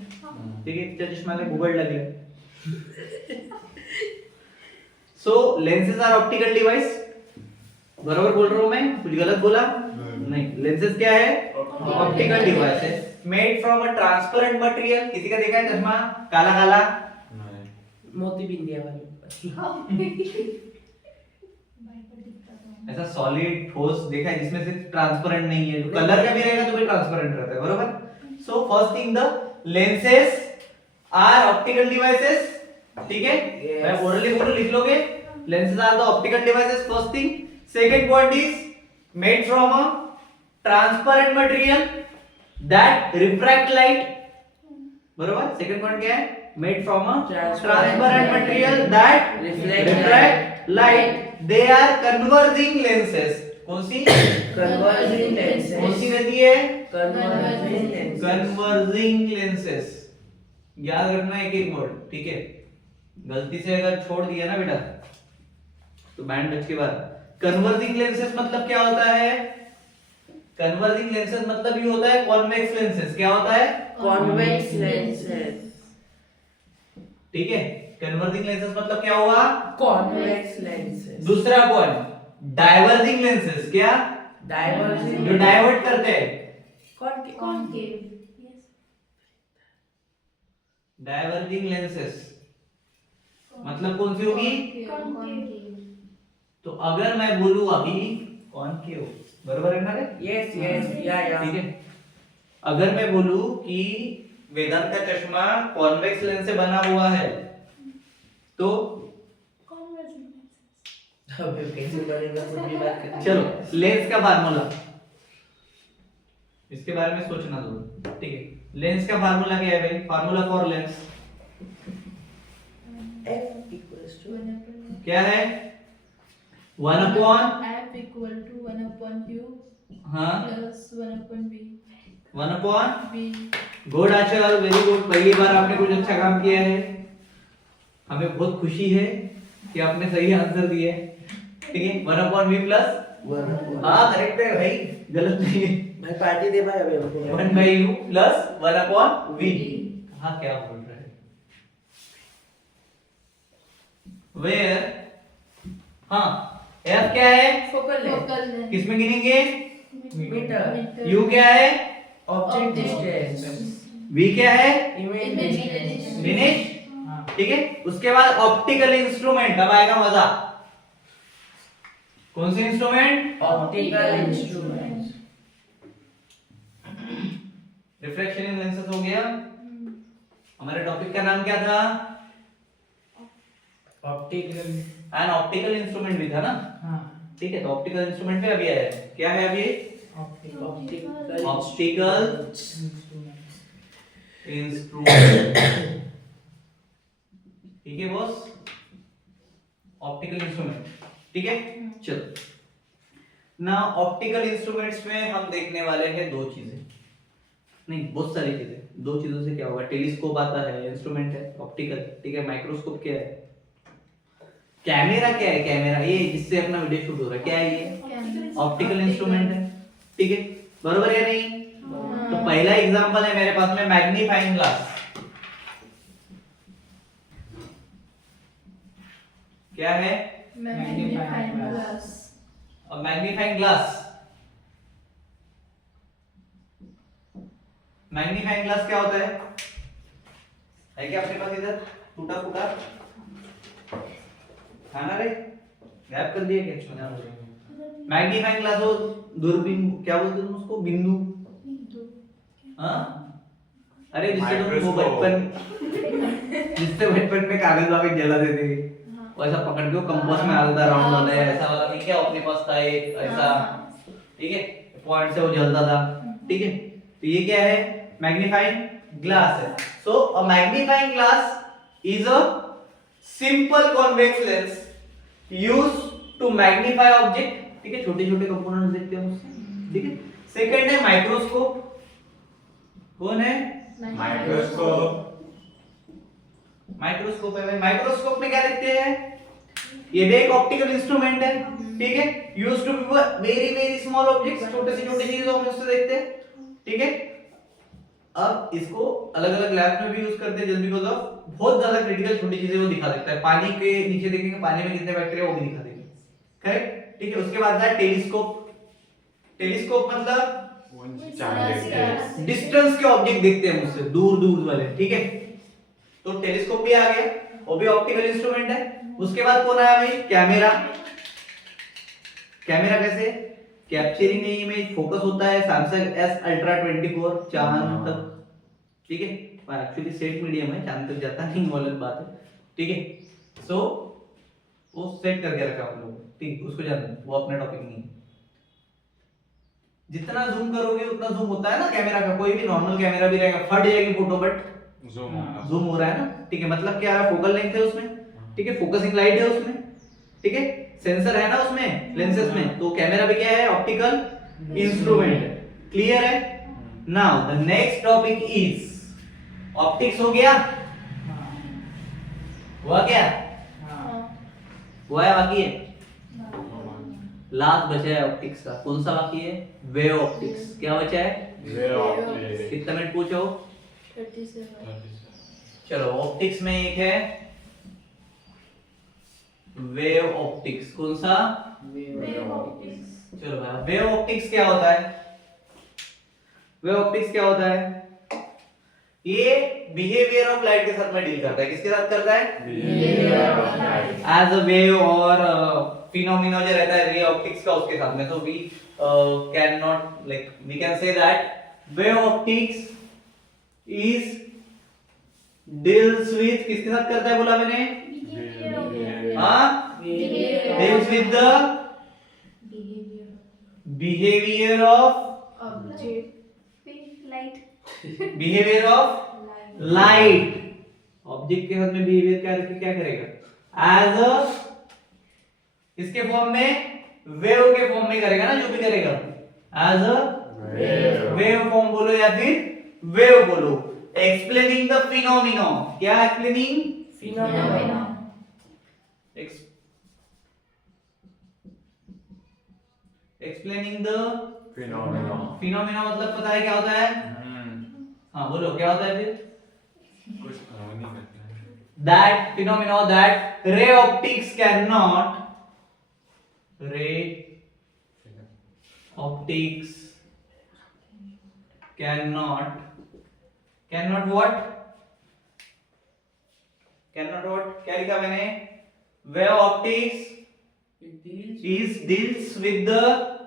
ठीक है, क्या चश्मा में घुबड़ लगे? सो लेंसेज आर ऑप्टिकल डिवाइस। बराबर बोल रहा हूं मैं? कुछ गलत बोला? नहीं। लेंसेज क्या है? ऑप्टिकल डिवाइस है made from a transparent material. किसी का देखा है चश्मा काला काला? मोती बिंदिया वाली। ऐसा सॉलिड ठोस देखा है जिसमें सिर्फ ट्रांसपेरेंट नहीं है, कलर का भी रहेगा तो भी ट्रांसपेरेंट रहता है, बरोबर? So first thing the lenses are optical devices. ठीक है, Yes. मैं ओरली बोल लिख लोगे। Lenses are the optical devices, first thing. Second point is made from a transparent material that refract light. बरोबर? सेकंड पॉइंट क्या है? Made from a transparent material that refract light. They are converging lenses. कौन सी? Converging lenses. कौन सी रहती है? Converging lenses. Converging lenses. याद रखना एक एक वर्ड, ठीक है? गलती से अगर छोड़ दिया ना बेटा तो बैंड बज के बाद। कन्वर्जिंग लेंसेस मतलब क्या होता है? कन्वर्जिंग लेंसेस मतलब ये होता है कॉन्वेक्स लेंसेस। क्या होता है? Convex lenses. ठीक है, कन्वर्जिंग लेंसेस मतलब क्या हुआ? Convex lenses. दूसरा पॉइंट डाइवर्जिंग लेंसेस। क्या? Diverging. जो डाइवर्ट करते हैं। Concave. Yes. डाइवर्जिंग लेंसेस मतलब कौन सी होगी? Concave. तो अगर मैं बोलूं अभी कॉनकेव, बरोबर है ना रे? Yes, yes. Yeah, yeah. ठीक है, अगर मैं बोलूं कि वेदांत का चश्मा कॉन्वेक्स लेंस से बना हुआ है तो Converging lenses. अबे कैसे बनेगा कुछ भी बात करनी। चलो लेंस का फार्मूला, इसके बारे में सोचना जरूर। ठीक है, लेंस का फार्मूला क्या है भाई? Formula for Lenz F equals to क्या है? 1 upon F equal to 1 upon Q हाँ plus 1 upon V. 1 upon V. Good Aanchal, very good. पहली बार आपने कुछ अच्छा काम किया है, हमें बहुत खुशी है कि आपने सही आंसर दिया है। ठीक है, 1 अपॉन वी प्लस 1 upon. हाँ करेक्ट है भाई, गलत नहीं है। भाई पार्टी दे भाई अबे हमको। 1 by u plus 1 upon v. हाँ क्या बोल रहा है? वेयर हाँ एफ क्या है? Focal length. Focal length. किसमें गिनेंगे? Meter. Meter. यू क्या है? Object distance. वी क्या है? Image Image distance. distance. Finish. ठीक है, उसके बाद ऑप्टिकल इंस्ट्रूमेंट। अब आएगा मजा। कौन सी instrument? Optical instruments. Refraction in lenses हो गया। हमारे टॉपिक का नाम क्या था? Optical. एन ऑप्टिकल इंस्ट्रूमेंट भी था ना? हाँ. ठीक है, तो ऑप्टिकल इंस्ट्रूमेंट पे अभी आया है। क्या है अभी? Optical. Optical instrument. ठीक है बॉस, ऑप्टिकल इंस्ट्रूमेंट। ठीक है, चलो ना ऑप्टिकल इंस्ट्रूमेंट्स में हम देखने वाले हैं दो चीजें, नहीं बहुत सारी चीजें। दो चीजों से क्या होगा? टेलीस्कोप आता है, इंस्ट्रूमेंट है ऑप्टिकल। ठीक है, माइक्रोस्कोप क्या है? कैमरा क्या है? कैमरा ये जिससे अपना वीडियो शूट हो रहा है, क्या है ये? ऑप्टिकल इंस्ट्रूमेंट है, ठीक है, बरोबर है नहीं? तो पहला एग्जांपल है मेरे पास में मैग्नीफाइंग ग्लास। क्या है? Magnifying glass. और मैग्नीफाइंग ग्लास, मैग्नीफाइंग ग्लास क्या होता है क्या अपने पास? इधर टूटा फूटा है ना रे, गैप कर दिया क्या? मैग्नीफाइंग ग्लास हो, दूरबीन, क्या बोलते हैं उसको? बिंदु। हाँ, अरे जिससे तुम वो जिससे बचपन में कागज वागज जलाते थे, वैसा पकड़ के वो कंपास में आता था, राउंड वाला है ऐसा वाला, ठीक है, अपने पास था एक ऐसा, ठीक है, पॉइंट से वो जलता था, ठीक है। तो ये क्या है? मैग्नीफाइंग ग्लास है। So a magnifying glass is a simple convex lens used to magnify object, ठीक है, छोटे छोटे कंपोनेंट्स देखते हैं उससे, ठीक है। सेकंड है माइक्रोस्कोप। कौन है? माइक्रोस्कोप। माइक्रोस्कोप है भाई। माइक्रोस्कोप में क्या देखते हैं? ये भी एक ऑप्टिकल इंस्ट्रूमेंट है, ठीक है, used to very very small objects, छोटे से छोटी चीजों हम उससे देखते हैं, ठीक है। अब इसको अलग अलग लैब में भी यूज करते हैं जस्ट बिकॉज़ ऑफ बहुत ज्यादा क्रिटिकल छोटी चीजें वो दिखा देता है। पानी के नीचे देखेंगे पानी में कितने बैक्टीरिया वो भी दिखा देंगे, करेक्ट, ठीक है। उसके बाद है टेलीस्कोप। टेलीस्कोप मतलब डिस्टेंस के ऑब्जेक्ट देखते हैं उससे, दूर दूर वाले, ठीक है। तो टेलीस्कोप भी आ गया, वो भी ऑप्टिकल इंस्ट्रूमेंट है। उसके बाद कौन आया भाई? कैमरा। कैमरा कैसे? कैप्चरिंग ए इमेज, फोकस होता है सैमसंग एस अल्ट्रा 24 चांद तक, ठीक है, पर एक्चुअली सेट मीडियम है, चांद तक जाता नहीं, वो अलग बात है, ठीक है। सो वो सेट करके रखा आप लोग, ठीक, उसको जानना, वो अपना टॉपिक नहीं है। जितना जूम करोगे उतना जूम होता है ना कैमरा का, कोई भी नॉर्मल कैमरा भी रहेगा, फट जाएगी फोटो बट जूम हो रहा है ना, ठीक है। मतलब क्या है? फोकल लेंथ है उसमें, ठीक है, फोकसिंग लाइट है उसमें, ठीक है, सेंसर है ना उसमें, लेंसेस में। तो कैमरा भी क्या है? ऑप्टिकल इंस्ट्रूमेंट है, क्लियर है? Now the next topic is optics. हो गया? हुआ क्या? हुआ है, बाकी है, लास्ट बचा है ऑप्टिक्स का। कौन सा बाकी है? Wave optics. क्या बचा है? कितना मिनट पूछो? 37। चलो ऑप्टिक्स में एक है वेव ऑप्टिक्स। कौन सा? Wave optics. चलो भाई, वेव ऑप्टिक्स क्या होता है? वेव ऑप्टिक्स क्या होता है? ये बिहेवियर ऑफ लाइट के साथ में डील करता है। किसके साथ करता है? एज अ वेव और फिनोमिना जो रहता है रे ऑप्टिक्स का, उसके साथ में। तो we can not like we can say that wave optics is deals with, किसके साथ करता है बोला मैंने? हाँ, deals with the behaviour of object, behaviour of light. Object के साथ में बिहेवियर क्या करेगा? एज अ इसके फॉर्म में, वेव के फॉर्म में करेगा ना, जो भी करेगा एज अ वेव फॉर्म बोलो या फिर वेव बोलो। Explaining the phenomena. क्या explaining? Phenomena. Explaining the phenomena मतलब पता है क्या होता है? हाँ बोलो, क्या होता है फिर? कुछ नहीं करते हैं। That phenomena that ray optics cannot what? Cannot what? क्या लिखा मैंने? Wave optics deals with the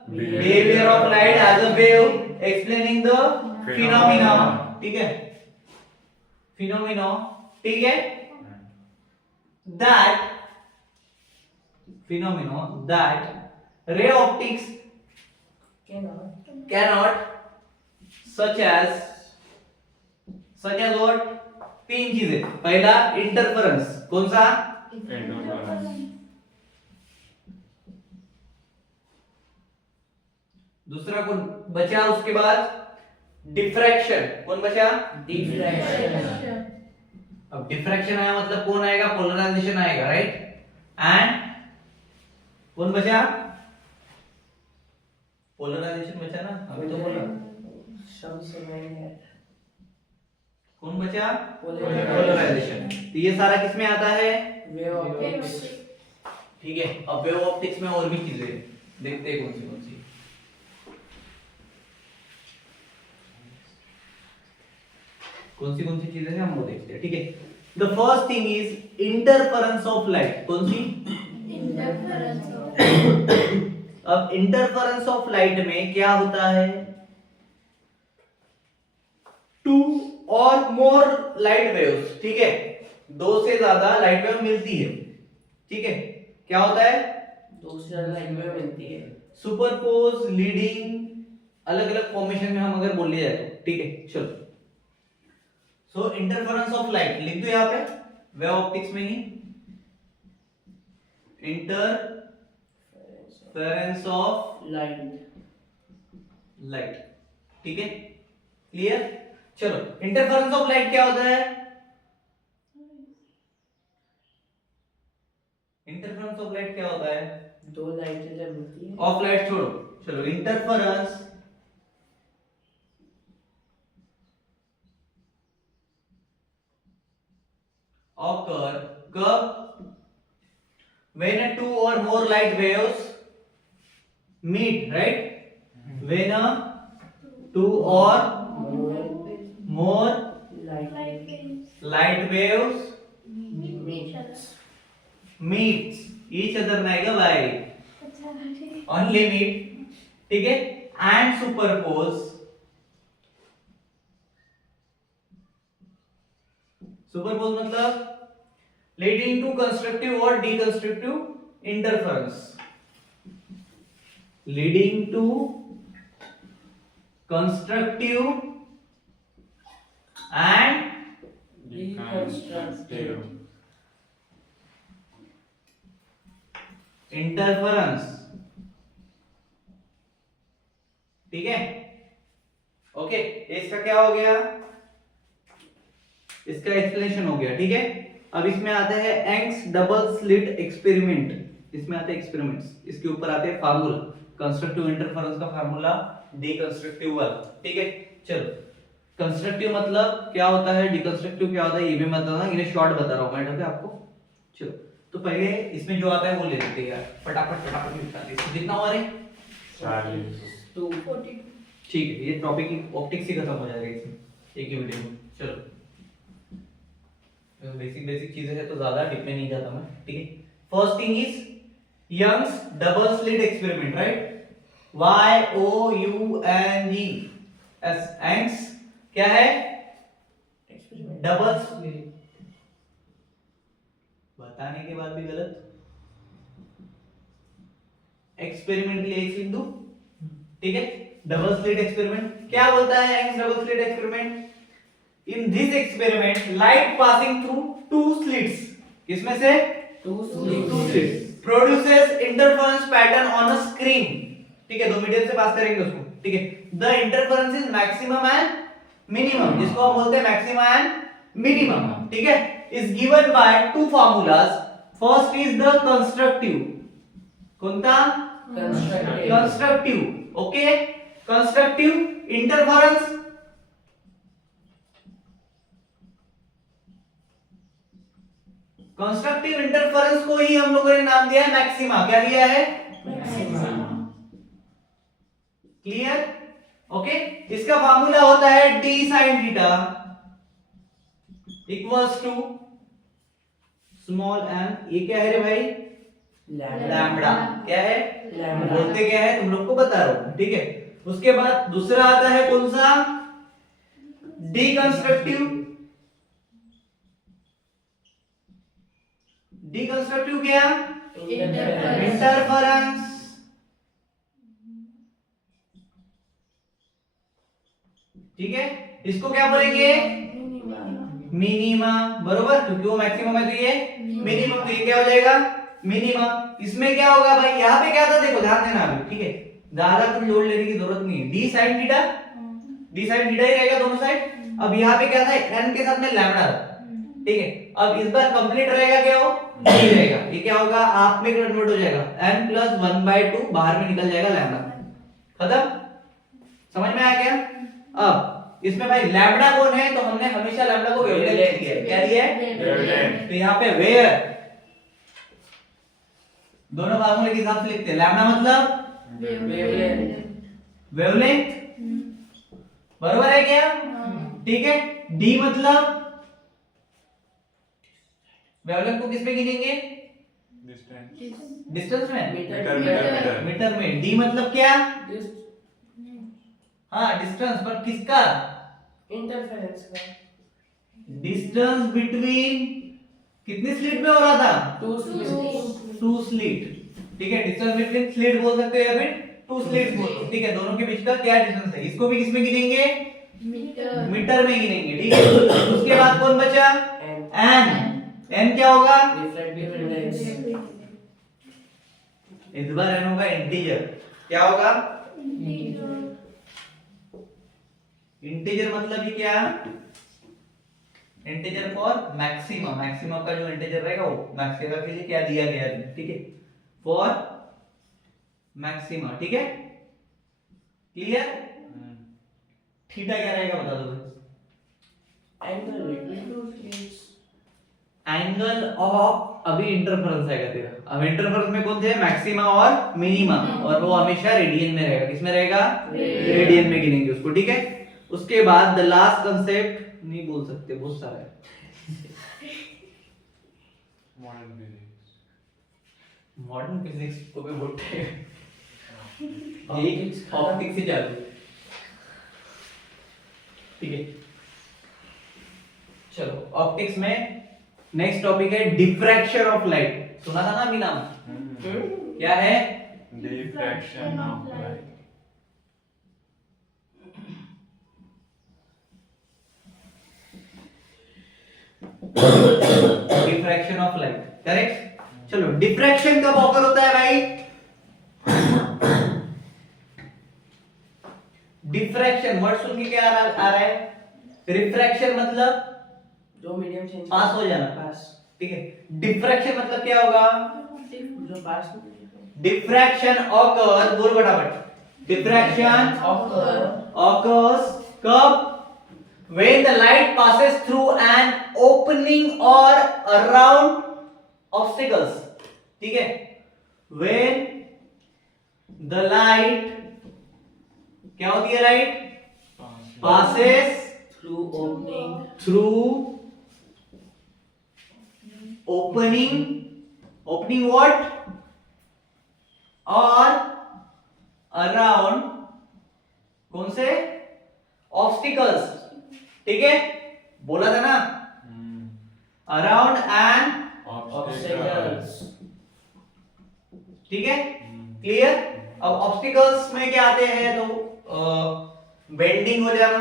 behavior of light as a wave, explaining the phenomena, ठीक है, phenomena, ठीक है, that phenomena that ray optics cannot, such as what? तीन चीजें। पहला इंटरफेरेंस। कौन सा? दूसरा कौन बचा? उसके बाद डिफ्रैक्शन। कौन बचा? डिफ्रैक्शन। अब डिफ्रैक्शन आया मतलब कौन आएगा? पोलराइजेशन आएगा, राइट? एंड कौन बचा? पोलराइजेशन बचा ना, अभी तो बोला। सब समय है। कौन बचा? Polarization. पोलराइजेशन। तो ये सारा किसमें आता है? Wave optics. ठीक है, अब वेव ऑप्टिक्स में और भी चीजें देखते हैं, कौन सी चीजें हैं हम वो देखते हैं। ठीक है, the first thing is interference of light. कौन सी? Interference of अब इंटरफेरेंस ऑफ लाइट में क्या होता है? टू और मोर लाइट वेव्स, ठीक है, दो से ज्यादा लाइट वेव मिलती है। ठीक है, क्या होता है? दूसरा लाइन में मिलती है। सुपरपोज, लीडिंग, अलग अलग फॉर्मेशन में हम अगर बोल लिया जाए तो। ठीक है, चलो। सो इंटरफेरेंस ऑफ लाइट लिख दो यहां पे वेव ऑप्टिक्स में ही, इंटरफेरेंस ऑफ लाइट। ठीक है, क्लियर? चलो, इंटरफेरेंस ऑफ लाइट क्या होता है? इंटरफेरेंस ऑफ लाइट क्या होता है? दो लाइटें जब मिलती है। ऑफ लाइट छोड़ो, चलो, इंटरफेरेंस occur कब? when two or more light waves meet, right? when two or more light waves meets each other नहीं का भाई, only meet, ठीक है, and superpose मतलब leading to constructive or deconstructive interference, leading to constructive and Deconstructive. interference। ठीक है, okay, इसका क्या हो गया? इसका एक्सप्लेनेशन हो गया। ठीक है, अब इसमें आते हैं यंग्स डबल स्लिट एक्सपेरिमेंट। इसमें आते हैं एक्सपेरिमेंट्स, इसके ऊपर आते हैं फार्मूला, कंस्ट्रक्टिव इंटरफेरेंस का फार्मूला, डिकंस्ट्रक्टिव वाला। ठीक है, चलो, कंस्ट्रक्टिव मतलब क्या होता है, डिकंस्ट्रक्टिव क्या होता है, ये भी मैं बताऊंगा, इन्हें शॉर्ट बता रहा हूं मैं, ठीक है आपको। चलो, तो पहले इसमें जो आता है वो ले लेते हैं यार, फटाफट निपटा दे। कितना हुआ रे? 42. ठीक है, ये टॉपिक ऑप्टिक्स ही खत्म हो जाएगा इसमें एक ही वीडियो में। चलो, बेसिक चीजें है तो ज्यादा डीप में नहीं जाता मैं। ठीक है, first thing is Young's double slit experiment, right? YOUNGS, Young's क्या है? डबल स्लिट, बताने के बाद भी गलत, एक्सपेरिमेंट के लिए एक लिख दूं। ठीक है, डबल स्लिट एक्सपेरिमेंट क्या बोलता है? Young's double slit experiment, in this experiment light passing through two slits, किसमें से? Two slits produces interference pattern on a screen। ठीक है, दो मीडियम से पास करेंगे उसको। ठीक है, the interference is maximum and minimum, जिसको हम बोलते हैं maximum and minimum। ठीक है, is given by two formulas, first is the constructive, कौन था? constructive, okay, constructive interference constructive interference को ही हम लोगों ने नाम दिया है मैक्सिमा। क्या दिया है? क्लियर? ओके, इसका फार्मूला होता है d sin theta equals to small m। ये क्या है रे भाई? लैम्बडा। क्या है? बोलते क्या है तुम लोग को बता रहा हूं। ठीक है, उसके बाद दूसरा आता है कौन सा? डिकंस्ट्रक्टिव। डिकंस्ट्रक्टिव क्या? इंटरफेरेंस। ठीक है, इसको क्या बोलेंगे? मिनिमा, बरोबर, क्योंकि वो मैक्सिमम है तो ये मिनिमम, तो ये क्या हो जाएगा? मिनिमम। इसमें क्या होगा भाई? यहाँ पे क्या था देखो, ध्यान देना अभी। ठीक है, ज्यादा कुछ लोड लेने की जरूरत नहीं है। डी साइन थीटा ही रहेगा दोनों साइड। अब यहाँ पे क्या था? n के साथ में लैम्बडा था। ठीक है। अब इस बार कंप्लीट रहेगा क्या, वो नहीं रहेगा, ये क्या होगा, आप में कन्वर्ट हो जाएगा, n प्लस 1/2 बाहर में निकल जाएगा लैम्डा, खत्म, समझ में आया क्या। अब इसमें भाई लैम्डा कौन है, तो हमने हमेशा लैम्डा को वेवलेंथ लिया है, क्या लिया है, वेवलेंथ। तो यहाँ पे वेव दोनों फार्मूले के हिसाब से लिखते हैं, लैम्डा मतलब वेवलेंथ, बरोबर है क्या, ठीक है। डी मतलब वेवलेंथ को किस में गिनेंगे, डिस्टेंस डिस्टेंस में, मीटर मीटर में। डी मतलब क्या, हाँ डिस्टेंस, पर किसका, इंटरफेरेंस का डिस्टेंस बिटवीन कितनी स्लिट में हो रहा था, टू स्लिट, ठीक है। डिस्टेंस बिटवीन स्लिट बोल सकते हो या फिर टू स्लिट बोल दो, ठीक है। दोनों के बीच का क्या डिस्टेंस है, इसको भी किसमें गिनेंगे, मीटर में गिनेंगे, ठीक है। उसके बाद कौन बचा, एन, एन क्या होगा, रिफ्रैक्टिव इंडेक्स इस बार एन होगा इंटीजर, क्या होगा, इंटीजर मतलब ये क्या, इंटीजर फॉर मैक्सिमम, मैक्सिमम का जो इंटीजर रहेगा वो मैक्सिमम के लिए क्या दिया गया है, ठीक है, फॉर मैक्सिमा, ठीक है, क्लियर। थीटा क्या रहेगा बता दो, angle between two slits angle of, अभी इंटरफेरेंस आएगा तेरा, अब इंटरफेरेंस में कौन थे, मैक्सिमा और मिनिमा, और वो हमेशा रेडियन में रहेगा, किसमें रहेगा, रेडियन में गिनेंगे उसको, ठीक है। उसके बाद द लास्ट कांसेप्ट नहीं बोल सकते, बहुत सारा है, मॉडर्न फिजिक्स मॉडर्न फिजिक्स को भी बोलते हैं, यही ऑप्टिक्स से चालू, ठीक है। चलो ऑप्टिक्स में नेक्स्ट टॉपिक है डिफ्रैक्शन ऑफ लाइट, सुना था ना अभी नाम, क्या है, diffraction of light diffraction of light, correct. चलो डिफ्रैक्शन कब ऑकर होता है भाई, डिफ्रैक्शन वर्ड सुन के क्या आ रहा है, रिफ्रैक्शन मतलब जो मीडियम चेंज पास हो जाना, पास ठीक है। डिफ्रैक्शन मतलब क्या होगा, जो पास डिफ्रैक्शन ऑकर, बोल फटाफट, डिफ्रैक्शन occurs कब, when the light passes through an opening or around obstacles, ठीक है, when the light, क्या होती है light, passes through opening through opening, opening what, or around कौन से, obstacles, ठीक है, बोला था ना, अराउंड एंड ऑब्स्टेकल्स ठीक है, क्लियर। अब ऑब्स्टिकल्स में क्या आते हैं, तो बेंडिंग हो जाना,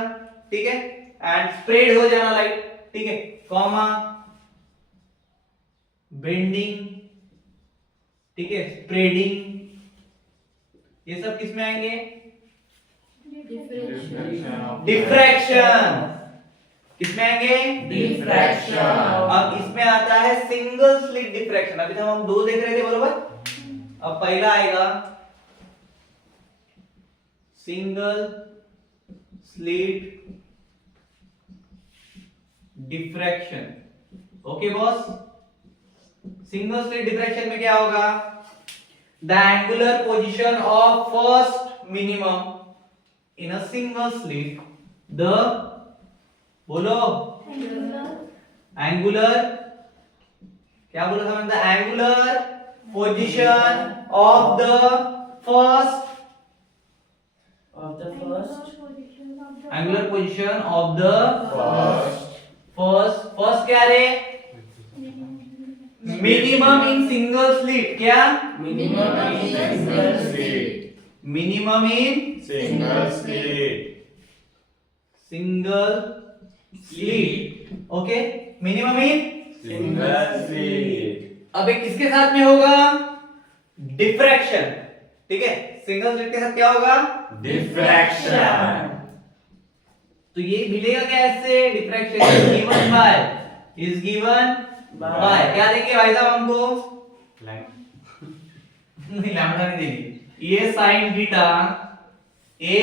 ठीक है, एंड स्प्रेड हो जाना लाइट, ठीक है, कॉमा बेंडिंग, ठीक है, स्प्रेडिंग, ये सब किस में आएंगे, डिफ्रैक्शन, किसमें आएंगे, डिफ्रैक्शन। अब इसमें आता है सिंगल स्लिट डिफ्रैक्शन, अभी तक हम दो देख रहे थे बरोबर, अब पहला आएगा single slit diffraction, okay boss. Single slit diffraction में क्या होगा, the angular position of first minimum in a single slit, the, बोलो, एंगुलर, क्या बोला था मैंने, the angular position of the first, angular position of the first क्या रे, मिनिमम इन सिंगल स्लिट, क्या, minimum minimum in single slit single slit, okay, minimum in single slit. अब एक किसके साथ में होगा, डिफ्रैक्शन, ठीक है, सिंगल स्लिट के साथ क्या होगा, डिफ्रैक्शन। तो ये मिलेगा कैसे, diffraction given by is given By. By क्या देंगे भाई साहब हमको? Line. नहीं लैम्डा नहीं देंगे। ये sin theta a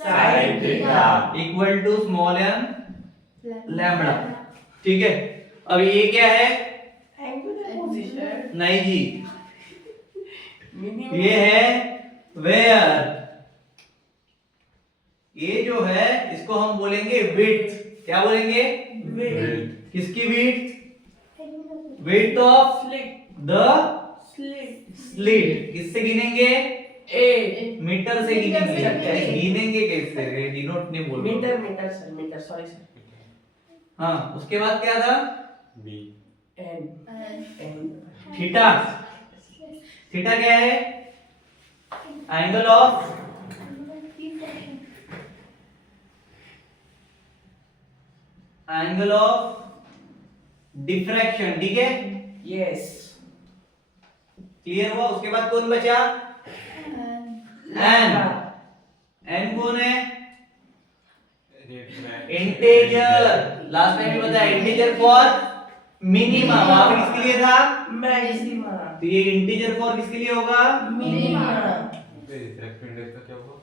Sin theta. Equal to small m lambda. ठीक है, अब ये क्या है? Angular position. नहीं जी, Minimum. ये है वेयर। ये जो है इसको हम बोलेंगे विड्थ। क्या बोलेंगे? Width. किसकी width? Width of Slit. The Slit. Slit. किससे गिनेंगे? 8. मीटर से गिनेंगे। मीटर से। गिनेंगे कैसे? डिनोट नहीं बोल Meter, meter, sir. Meter. Sorry, sir. हाँ, उसके बाद क्या था? B. N. N. Theta. Theta क्या है? Angle of diffraction. ठीक है, Yes. क्लियर हुआ? उसके बाद कौन बचा? एन। एन कौन है? इंटीजर। लास्ट टाइम भी बताया, इंटीजर फॉर मिनिमा। वहां पे किसके लिए था? Maxima. तो ये इंटीजर फॉर किसके लिए होगा? Minima. रिफ्रैक्टिव इंडेक्स का क्या होगा?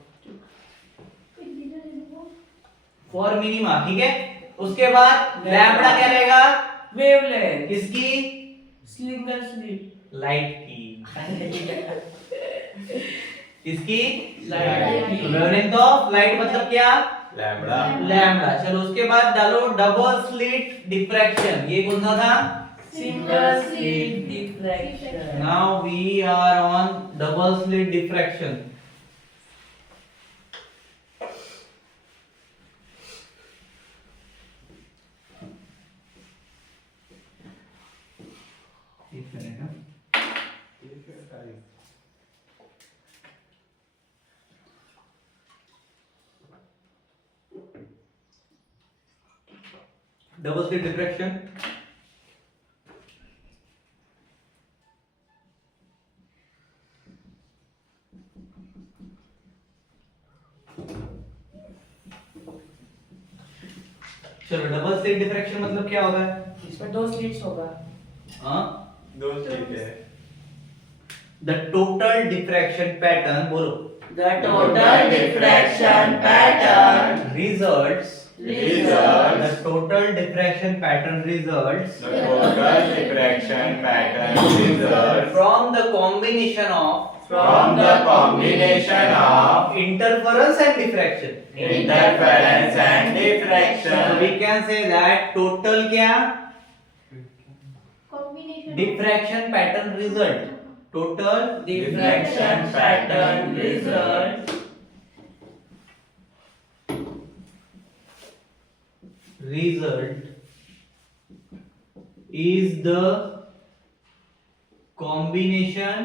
For minima. ठीक है, उसके बाद लैम्बडा क्या रहेगा? Wavelength. किसकी? Single slit. लाइट की। किसकी? Light की. वेवलेंथ ऑफ लाइट मतलब क्या? लैम्बडा। लैम्बडा। चलो उसके बाद डालो डबल स्लिट डिफ्रैक्शन। ये कौन सा था? Single slit diffraction. Now we are on double slit diffraction. एक मिनट ना। डबल स्लिट डिफ्रैक्शन चलो, डबल स्लिट डिफ्रैक्शन मतलब क्या होता है? इसमें 2 slits होगा. हाँ, दो स्लिट है। द टोटल डिफ्रैक्शन पैटर्न बोलो। The total diffraction pattern Results. Results. The total diffraction pattern results The total diffraction pattern results from the combination of from the combination of interference and diffraction. interference and So diffraction. we can say that total क्या? Diffraction pattern result. Total diffraction pattern result is the combination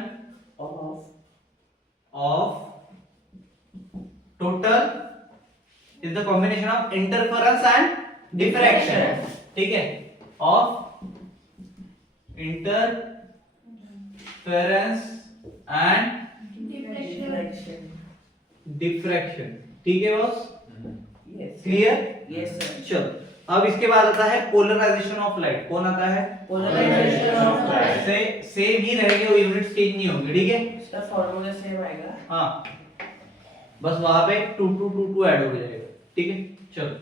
of of total is the combination of interference and diffraction. ठीक है, of interference and diffraction. diffraction. ठीक है boss? Yes. Clear? Yes, sir. चलो, अब इसके बाद आता है पोलराइजेशन ऑफ लाइट। कौन आता है? Polarization of light. से सेम ही रहेंगे, वो यूनिट्स चेंज नहीं होंगे। ठीक है, इसका फॉर्मूला सेम आएगा. हाँ, बस वहां पे 2 2 2 2 ऐड हो जाएगा। ठीक है, चलो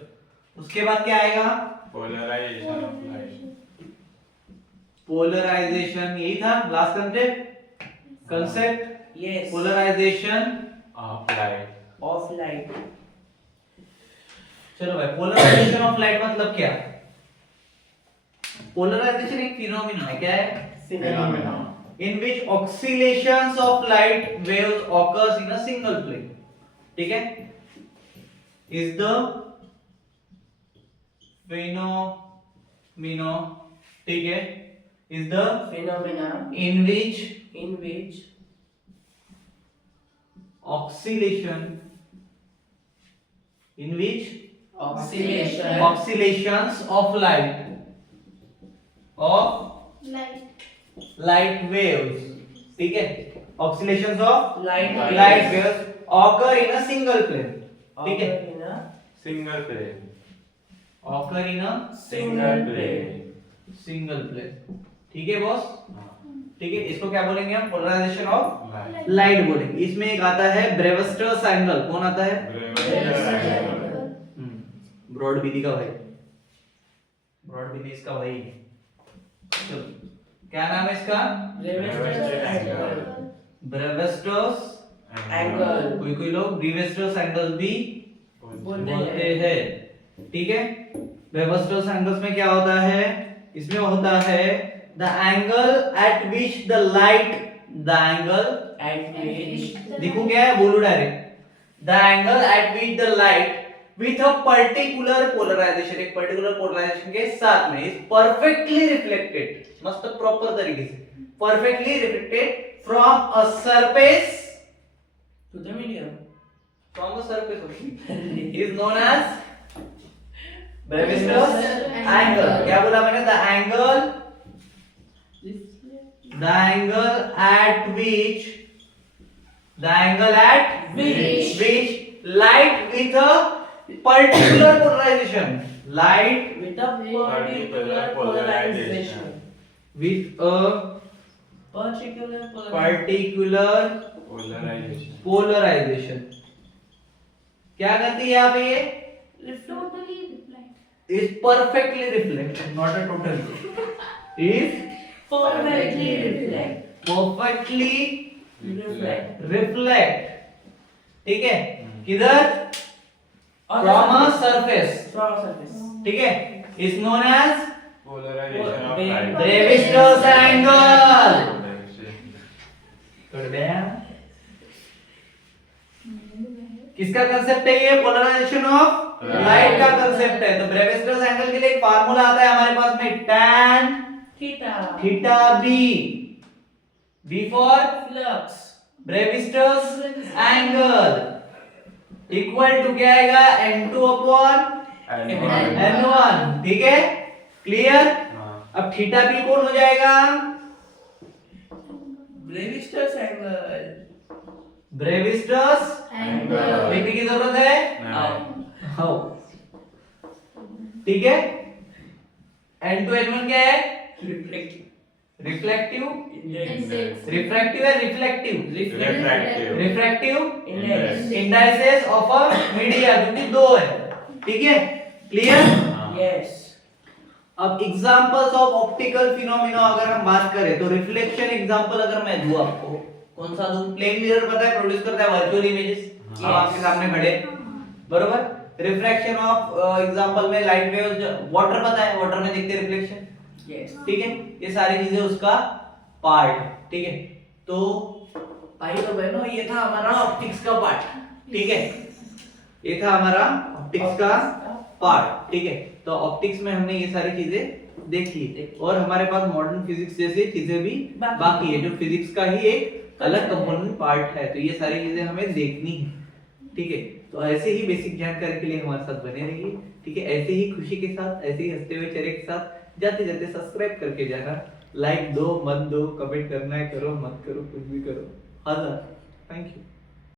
उसके बाद क्या आएगा? Polarization of light. पोलराइजेशन। यही था last concept. Yes. Polarization Of light. Of light. चलो भाई, पोलराइजेशन ऑफ लाइट मतलब क्या? पोलराइजेशन एक फिनोमिना है। क्या है? Phenomena. in which oscillations of light waves occurs in a single plane. ठीक है, is the phenomena, ठीक है, is the Phenomena in which in which oscillation in which oscillation oscillations of light waves, ठीक है, oscillations of light light waves occur in a single plane. ठीक है, occur in a Single plane. occur in a Single plane. Single plane. ठीक है boss, ठीक है। इसको क्या बोलेंगे हम? Polarisation of Light. लाइट बोलेंगे। इसमें एक आता है ब्रेवस्टर्स एंगल। कौन आता है? ब्रॉड विधि का भाई, ब्रॉड विधि इसका भाई है। चलो क्या नाम है इसका? ब्रेवस्टर्स एंगल कोई कोई लोग ब्रीवेस्टर्स एंगल भी बोलते बोलते हैं। हैं। ठीक है, ब्रेवस्टर्स एंगल्स में क्या होता है? इसमें होता है the angle at which the light, the angle at which देखो क्या है, बोलो डायरेक्ट। The angle at which the light with a particular polarization, एक पर्टिकुलर पोलराइजेशन के साथ में इज परफेक्टली रिफ्लेक्टेड, मस्त प्रॉपर तरीके से perfectly reflected from a surface to the medium from the surface only is known as Brewster's angle। क्या बोला मैंने? the angle at which light with a particular polarization, light with a particular polarization. with a Particular particular polarization क्या करती है यहाँ पे? ये Totally reflect. is perfectly reflected, not a totally is perfectly reflect. perfectly Reflect. reflect। ठीक है, किधर? from a surface। From surface. ठीक है, is known as Polarization of light. Brewster's angle। किसका कंसेप्ट है ये? पोलराइजेशन ऑफ लाइट का concept है। तो ब्रेविस्टर्स एंगल के लिए एक फार्मूला आता है हमारे पास में, tan Theta. Theta B, B for Flux. Brewster's angle equal to क्या आएगा? n2 upon n1। ठीक है, क्लियर। अब थीटा बी कौन हो जाएगा? Brewster's angle. ब्रेविस्टर्स Angle. लिखने की जरूरत है? हाँ, ठीक है। n2 n1 क्या है? Reflective. Reflective, Index. रिफ्रैक्टिव है reflective, Refractive. Refractive Index. Indices of a media, क्योंकि दो है। ठीक है, क्लियर। Yes. अब एग्जांपल्स ऑफ ऑप्टिकल फिनोमेना अगर हम बात करें तो रिफ्लेक्शन एग्जांपल अगर मैं दूं आपको, कौन सा दूं? प्लेन मिरर पता है प्रोड्यूस करता है वर्चुअल इमेजेस, अब आपके सामने खड़े, बरोबर। रिफ्रैक्शन ऑफ एग्जांपल में लाइट वेव्स, वाटर पता है, वाटर में दिखते रिफ्लेक्शन। Yes. ठीक है, ये सारी चीजें उसका पार्ट है। ठीक है, तो भाई तो बहनों ये था हमारा ऑप्टिक्स का पार्ट। ठीक है, ये था हमारा ऑप्टिक्स का पार्ट। ठीक है, तो ऑप्टिक्स में हमने ये सारी चीजें देखी और हमारे पास मॉडर्न फिजिक्स जैसी चीजें भी बाकी है, जो फिजिक्स का ही एक अलग कंपोनेंट पार्ट है। तो ये सारी चीजें हमें देखनी है। ठीक है, तो ऐसे ही बेसिक जानकारी के लिए हमारे साथ बने रहिए। ठीक है, ऐसे ही खुशी के साथ, ऐसे ही हंसते हुए चेहरे के साथ जाते जाते सब्सक्राइब करके जाना। लाइक दो मत दो, कमेंट करना है करो, मत करो, कुछ भी करो। Thank you.